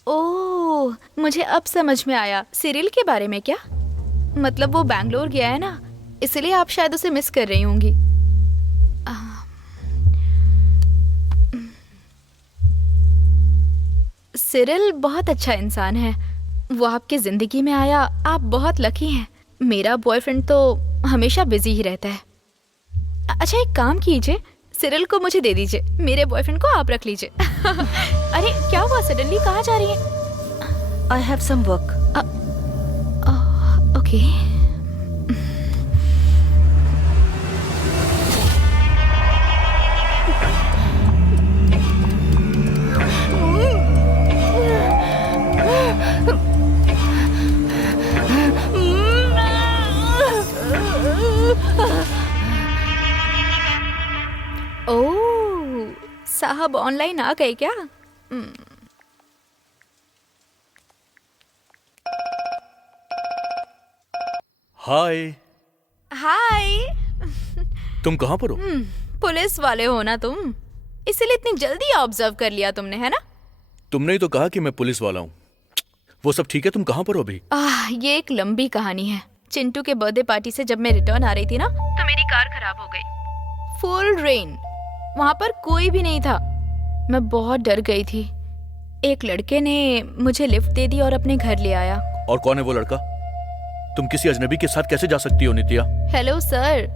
ओह, मुझे अब समझ में आया। सिरिल के बारे में क्या? मतलब वो बैंगलोर गया है ना, इसलिए आप शायद उसे मिस कर रही होंगी। सिरिल बहुत अच्छा इंसान है। वो आपकी जिंदगी में आया, आप बहुत लकी हैं। मेरा बॉयफ्रेंड तो हमेशा बिजी ही रहता है। अच्छा, एक काम कीजिए, सिरिल को मुझे दे दीजिए, मेरे बॉयफ्रेंड को आप रख लीजिए। अरे क्या हुआ, सडनली कहाँ जा रही हैं? I have some work. Okay. Oh, साहब ऑनलाइन आ गए क्या? हाय, हाय। तुम कहाँ पर हो? पुलिस वाले हो ना तुम, इसलिए इतनी जल्दी ऑब्जर्व कर लिया तुमने, है ना? तुमने ही तो कहा कि मैं पुलिस वाला हूँ। वो सब ठीक है, तुम कहाँ पर हो अभी? ये एक लंबी कहानी है। चिंटू के बर्थडे पार्टी से जब मैं रिटर्न आ रही थी ना, तो मेरी कार खराब हो गई। फुल रेन, वहां पर कोई भी नहीं था। मैं बहुत डर गई थी। एक लड़के ने मुझे लिफ्ट दे दी और अपने घर ले आया। और कौन है वो लड़का? तुम किसी अजनबी के साथ कैसे जा सकती हो नित्या? हेलो सर,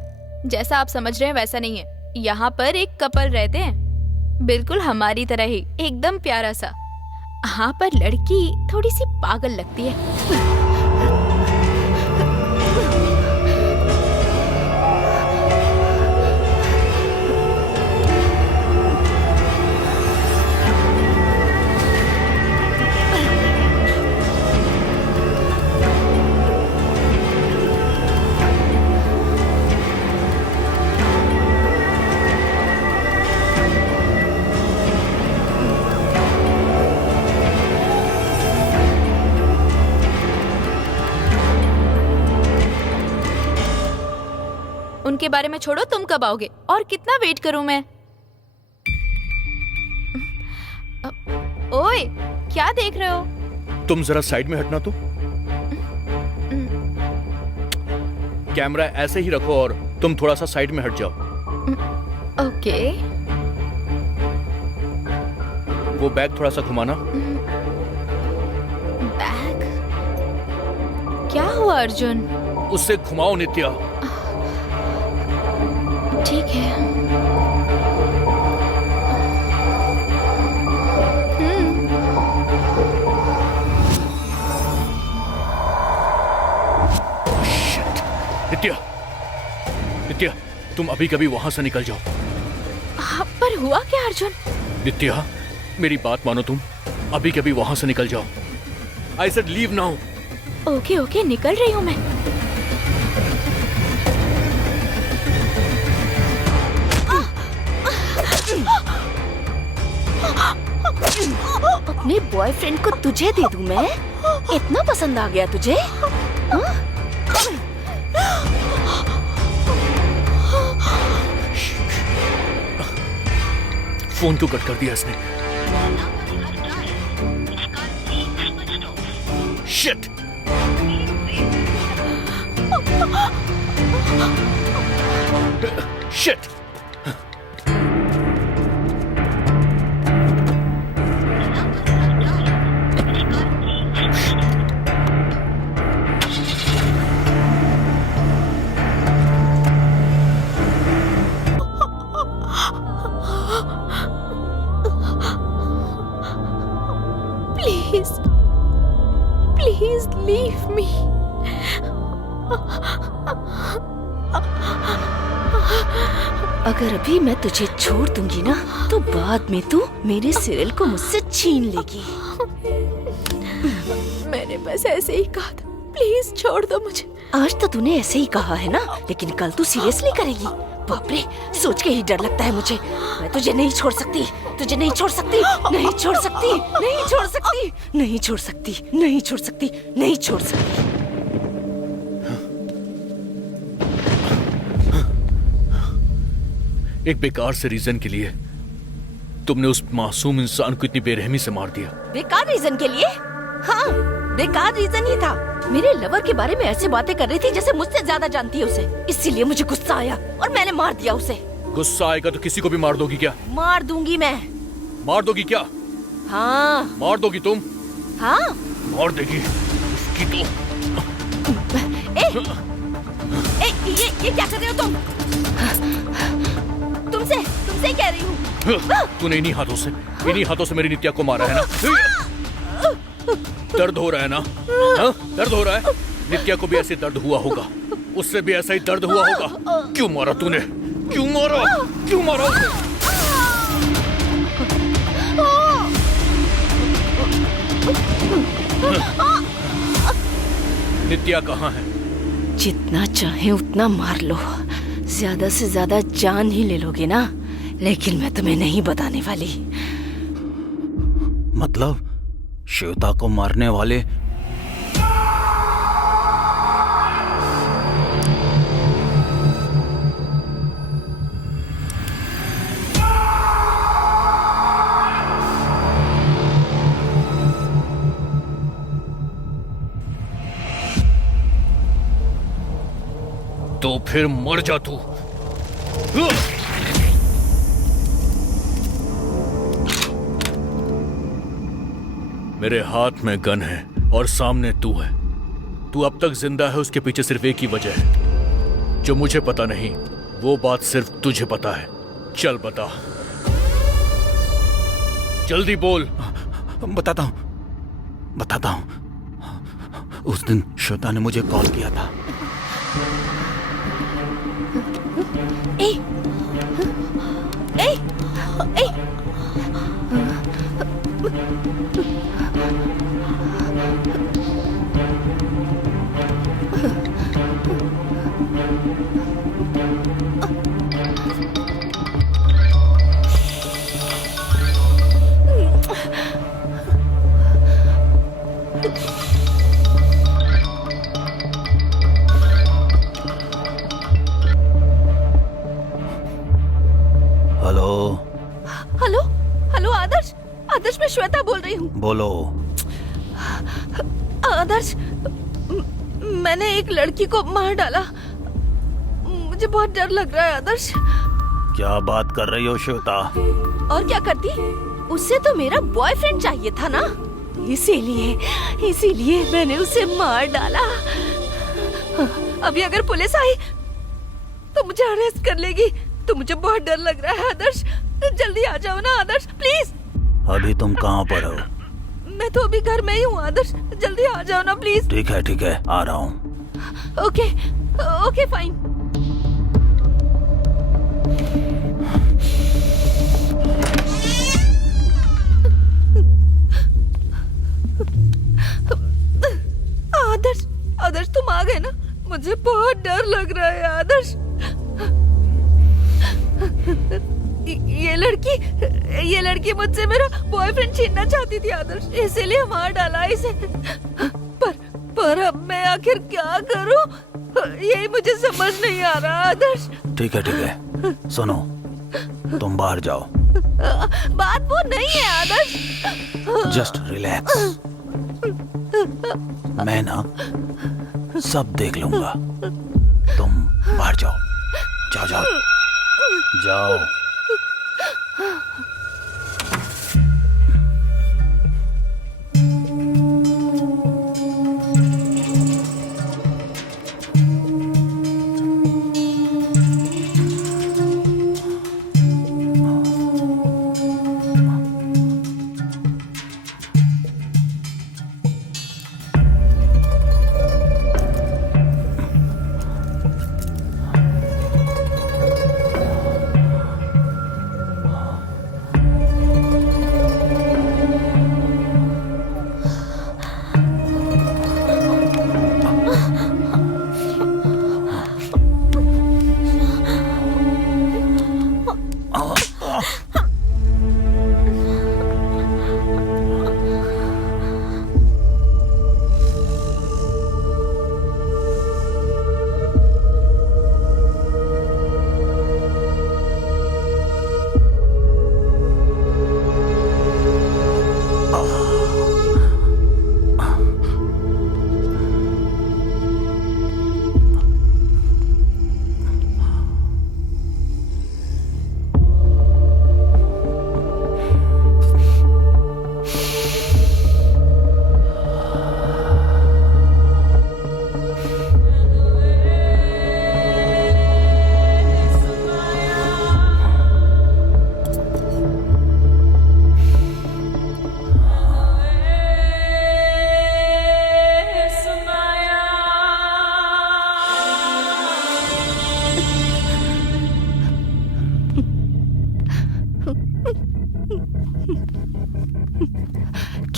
जैसा आप समझ रहे हैं वैसा नहीं है। यहाँ पर एक कपल रहते हैं, बिल्कुल हमारी तरह ही, एकदम प्यारा सा। हाँ, पर लड़की थोड़ी सी पागल लगती है। उनके बारे में छोड़ो, तुम कब आओगे और कितना वेट करूं मैं? ओए, क्या देख रहे हो? तुम जरा साइड में हटना तो। कैमरा ऐसे ही रखो और तुम थोड़ा सा साइड में हट जाओ। ओके। वो बैग थोड़ा सा घुमाना। बैग? क्या हुआ अर्जुन? उससे घुमाओ नित्या। ठीक है। नित्या, नित्या, तुम अभी कभी वहां से निकल जाओ। पर हुआ क्या अर्जुन? नित्या, मेरी बात मानो, तुम अभी कभी वहां से निकल जाओ। I said leave now. Okay okay, निकल रही हूँ मैं। अपने बॉयफ्रेंड को तुझे दे दूं मैं? इतना पसंद आ गया तुझे? हाँ? फोन क्यों कट कर दिया इसने? शिट! शिट! अगर अभी मैं तुझे छोड़ दूंगी ना तो बाद में तू मेरे सिरिल को मुझसे छीन लेगी। मैंने बस ऐसे ही कहा था, प्लीज छोड़ दो मुझे। आज तो तूने ऐसे ही कहा है ना, लेकिन कल तू सीरियसली करेगी? बाप रे, सोच के ही डर लगता है मुझे। मैं तुझे नहीं छोड़ सकती, तुझे नहीं छोड़ सकती, नहीं छोड़ सकती, नहीं छोड़ सकती, नहीं छोड़ सकती, नहीं छोड़ सकती, नहीं छोड़ सकती। एक बेकार से रीजन के लिए तुमने उस मासूम इंसान को इतनी बेरहमी से मार दिया। बेकार रीजन के लिए? हाँ, बेकार रीजन ही था। मेरे लवर के बारे में ऐसे बातें कर रही थी जैसे मुझसे ज्यादा जानती है उसे। इसीलिए मुझे गुस्सा आया और मैंने मार दिया उसे। गुस्सा आएगा तो किसी को भी मार दोगी क्या? मार दूंगी मैं। मार दोगी क्या? हाँ। मार दोगी तुम? हाँ। मार देगी उसकी तो। ये क्या कर रहे हो तुम? तुमसे कह रही हूँ। तूने इन्हीं हाथों से मेरी नित्या को मारा है ना? दर्द हो रहा है ना? हाँ? दर्द हो रहा है? नित्या को भी ऐसे दर्द हुआ होगा, उससे भी ऐसा ही दर्द हुआ होगा। क्यों मारा तूने? क्यों मारा? क्यों मारा उसे? नित्या कहाँ है? जितना चाहे उतना मार लो, ज्यादा से ज्यादा जान ही ले लोगे ना, लेकिन मैं तुम्हें नहीं बताने वाली। मतलब श्वेता को मारने वाले तो फिर मर जा तू। मेरे हाथ में गन है और सामने तू है। तू अब तक जिंदा है, उसके पीछे सिर्फ एक ही वजह है जो मुझे पता नहीं। वो बात सिर्फ तुझे पता है। चल बता, जल्दी बोल। बताता हूँ। उस दिन श्वेता ने मुझे कॉल किया था। ए, ए, ए, हेलो आदर्श, मैं श्वेता बोल रही हूँ। बोलो। आदर्श, मैंने एक लड़की को मार डाला। मुझे बहुत डर लग रहा है आदर्श। क्या बात कर रही हो श्वेता? और क्या करती? उससे तो मेरा बॉयफ्रेंड चाहिए था ना, इसीलिए मैंने उसे मार डाला। अभी अगर पुलिस आई तो मुझे अरेस्ट कर लेगी। तो मुझे बहुत डर लग रहा है आदर्श, जल्दी आ जाओ ना आदर्श, प्लीज। अभी तुम कहाँ पर हो? मैं तो अभी घर में ही हूँ आदर्श, जल्दी आ जाओ ना प्लीज। ठीक है, आ रहा हूँ। Okay fine. आदर्श तुम आ गए ना, मुझे बहुत डर लग रहा है आदर्श। ये लड़की मुझसे मेरा बॉयफ्रेंड छीनना चाहती थी आदर्श, इसीलिए मार डाला इसे। पर अब मैं आखिर क्या करूं, यही मुझे समझ नहीं आ रहा आदर्श। ठीक है, सुनो, तुम बाहर जाओ। बात वो नहीं है आदर्श। जस्ट रिलैक्स, मैं ना सब देख लूंगा। तुम बाहर जाओ।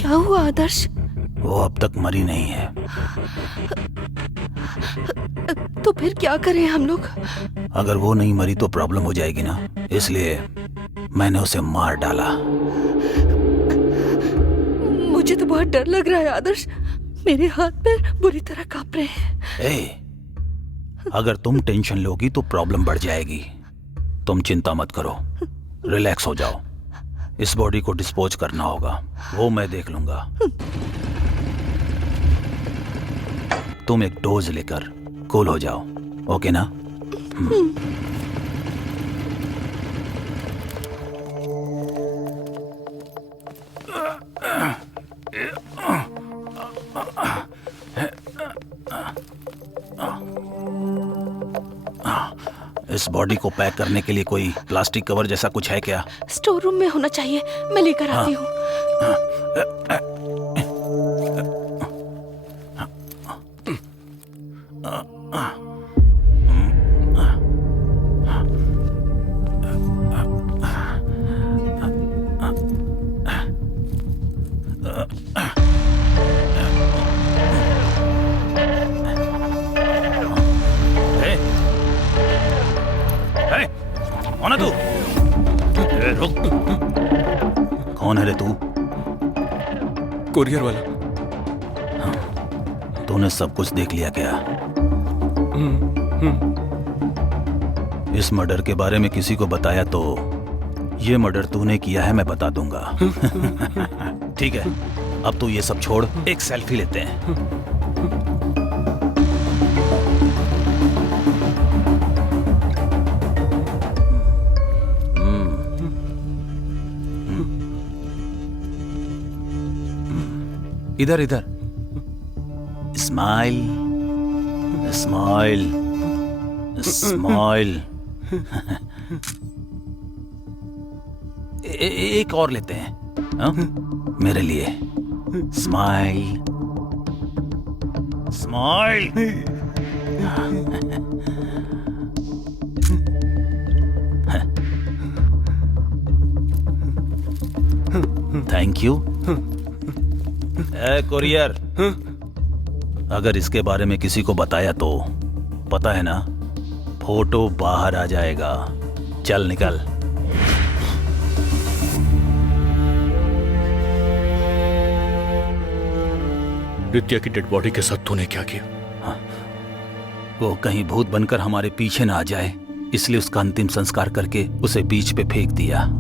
क्या हुआ आदर्श? वो अब तक मरी नहीं है। तो फिर क्या करें हम लोग? अगर वो नहीं मरी तो प्रॉब्लम हो जाएगी ना, इसलिए मैंने उसे मार डाला। मुझे तो बहुत डर लग रहा है आदर्श, मेरे हाथ पैर बुरी तरह कांप रहे हैं। अगर तुम टेंशन लोगी तो प्रॉब्लम बढ़ जाएगी। तुम चिंता मत करो, रिलैक्स हो जाओ। इस बॉडी को डिस्पोज करना होगा, वो मैं देख लूंगा। तुम एक डोज लेकर कूल हो जाओ, ओके ना? इस बॉडी को पैक करने के लिए कोई प्लास्टिक कवर जैसा कुछ है क्या? स्टोर रूम में होना चाहिए, मैं लेकर आती हूँ। कौन है तू? रुक। कौन है रे तू? कुरियर वाला। तूने सब कुछ देख लिया क्या? इस मर्डर के बारे में किसी को बताया तो ये मर्डर तूने किया है मैं बता दूंगा। ठीक है, अब तू ये सब छोड़, एक सेल्फी लेते हैं। इधर इधर, स्माइल स्माइल स्माइल। एक और लेते हैं, हाँ? मेरे लिए smile smile. Thank you. Courier, अगर इसके बारे में किसी को बताया तो पता है ना, फोटो बाहर आ जाएगा। चल निकल। नित्या की डेड बॉडी के साथ तूने क्या किया? हाँ, वो कहीं भूत बनकर हमारे पीछे ना आ जाए, इसलिए उसका अंतिम संस्कार करके उसे बीच पे फेंक दिया।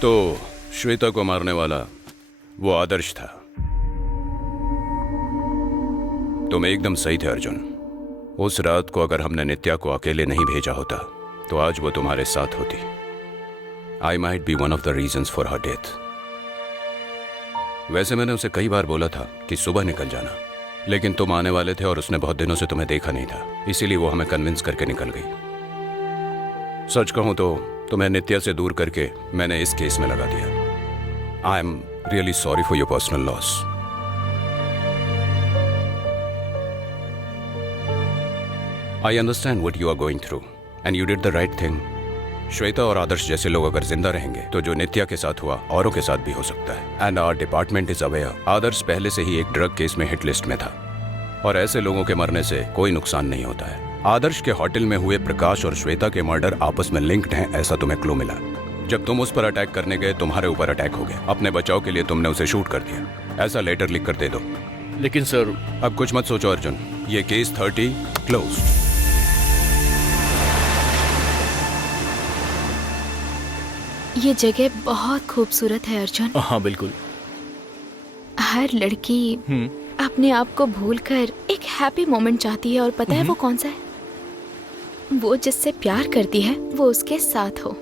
तो श्वेता को मारने वाला वो आदर्श था। तुम एकदम सही थे अर्जुन। उस रात को अगर हमने नित्या को अकेले नहीं भेजा होता तो आज वो तुम्हारे साथ होती। I might be one of the reasons for her death. वैसे मैंने उसे कई बार बोला था कि सुबह निकल जाना, लेकिन तुम आने वाले थे और उसने बहुत दिनों से तुम्हें देखा नहीं था, इसीलिए वो हमें कन्विंस करके निकल गई। सच कहूं तो तुम्हें नित्या से दूर करके मैंने इस केस में लगा दिया। I am really sorry for your personal loss. I understand what you are going through and you did the right thing. Shweta और आदर्श जैसे लोग अगर जिंदा रहेंगे तो जो नित्या के साथ हुआ औरों के साथ भी हो सकता है। And our department is aware. Adarsh पहले से ही एक ड्रग केस में हिट लिस्ट में था और ऐसे लोगों के मरने से कोई नुकसान नहीं होता है। आदर्श के होटल में हुए प्रकाश और श्वेता के मर्डर आपस में लिंक्ड हैं, ऐसा तुम्हें क्लू मिला। जब तुम उस पर अटैक करने गए तुम्हारे ऊपर अटैक हो गया। अपने बचाव के लिए तुमने उसे शूट कर दिया। ऐसा लेटर लिख कर दे दो। लेकिन सर, अब कुछ मत सोचो अर्जुन, ये केस 30 क्लोज। ये जगह बहुत खूबसूरत है अर्जुन। हाँ बिल्कुल। हर लड़की अपने आप को भूलकर एक हैप्पी मोमेंट चाहती है, और पता है वो कौन सा है? वो जिससे प्यार करती है वो उसके साथ हो।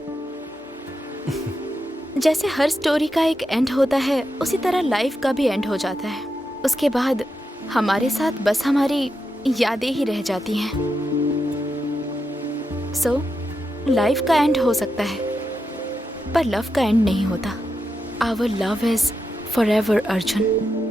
जैसे हर स्टोरी का एक एंड होता है, उसी तरह लाइफ का भी एंड हो जाता है। उसके बाद हमारे साथ बस हमारी यादें ही रह जाती हैं। सो लाइफ का एंड हो सकता है, पर लव का एंड नहीं होता। Our love is forever Arjun.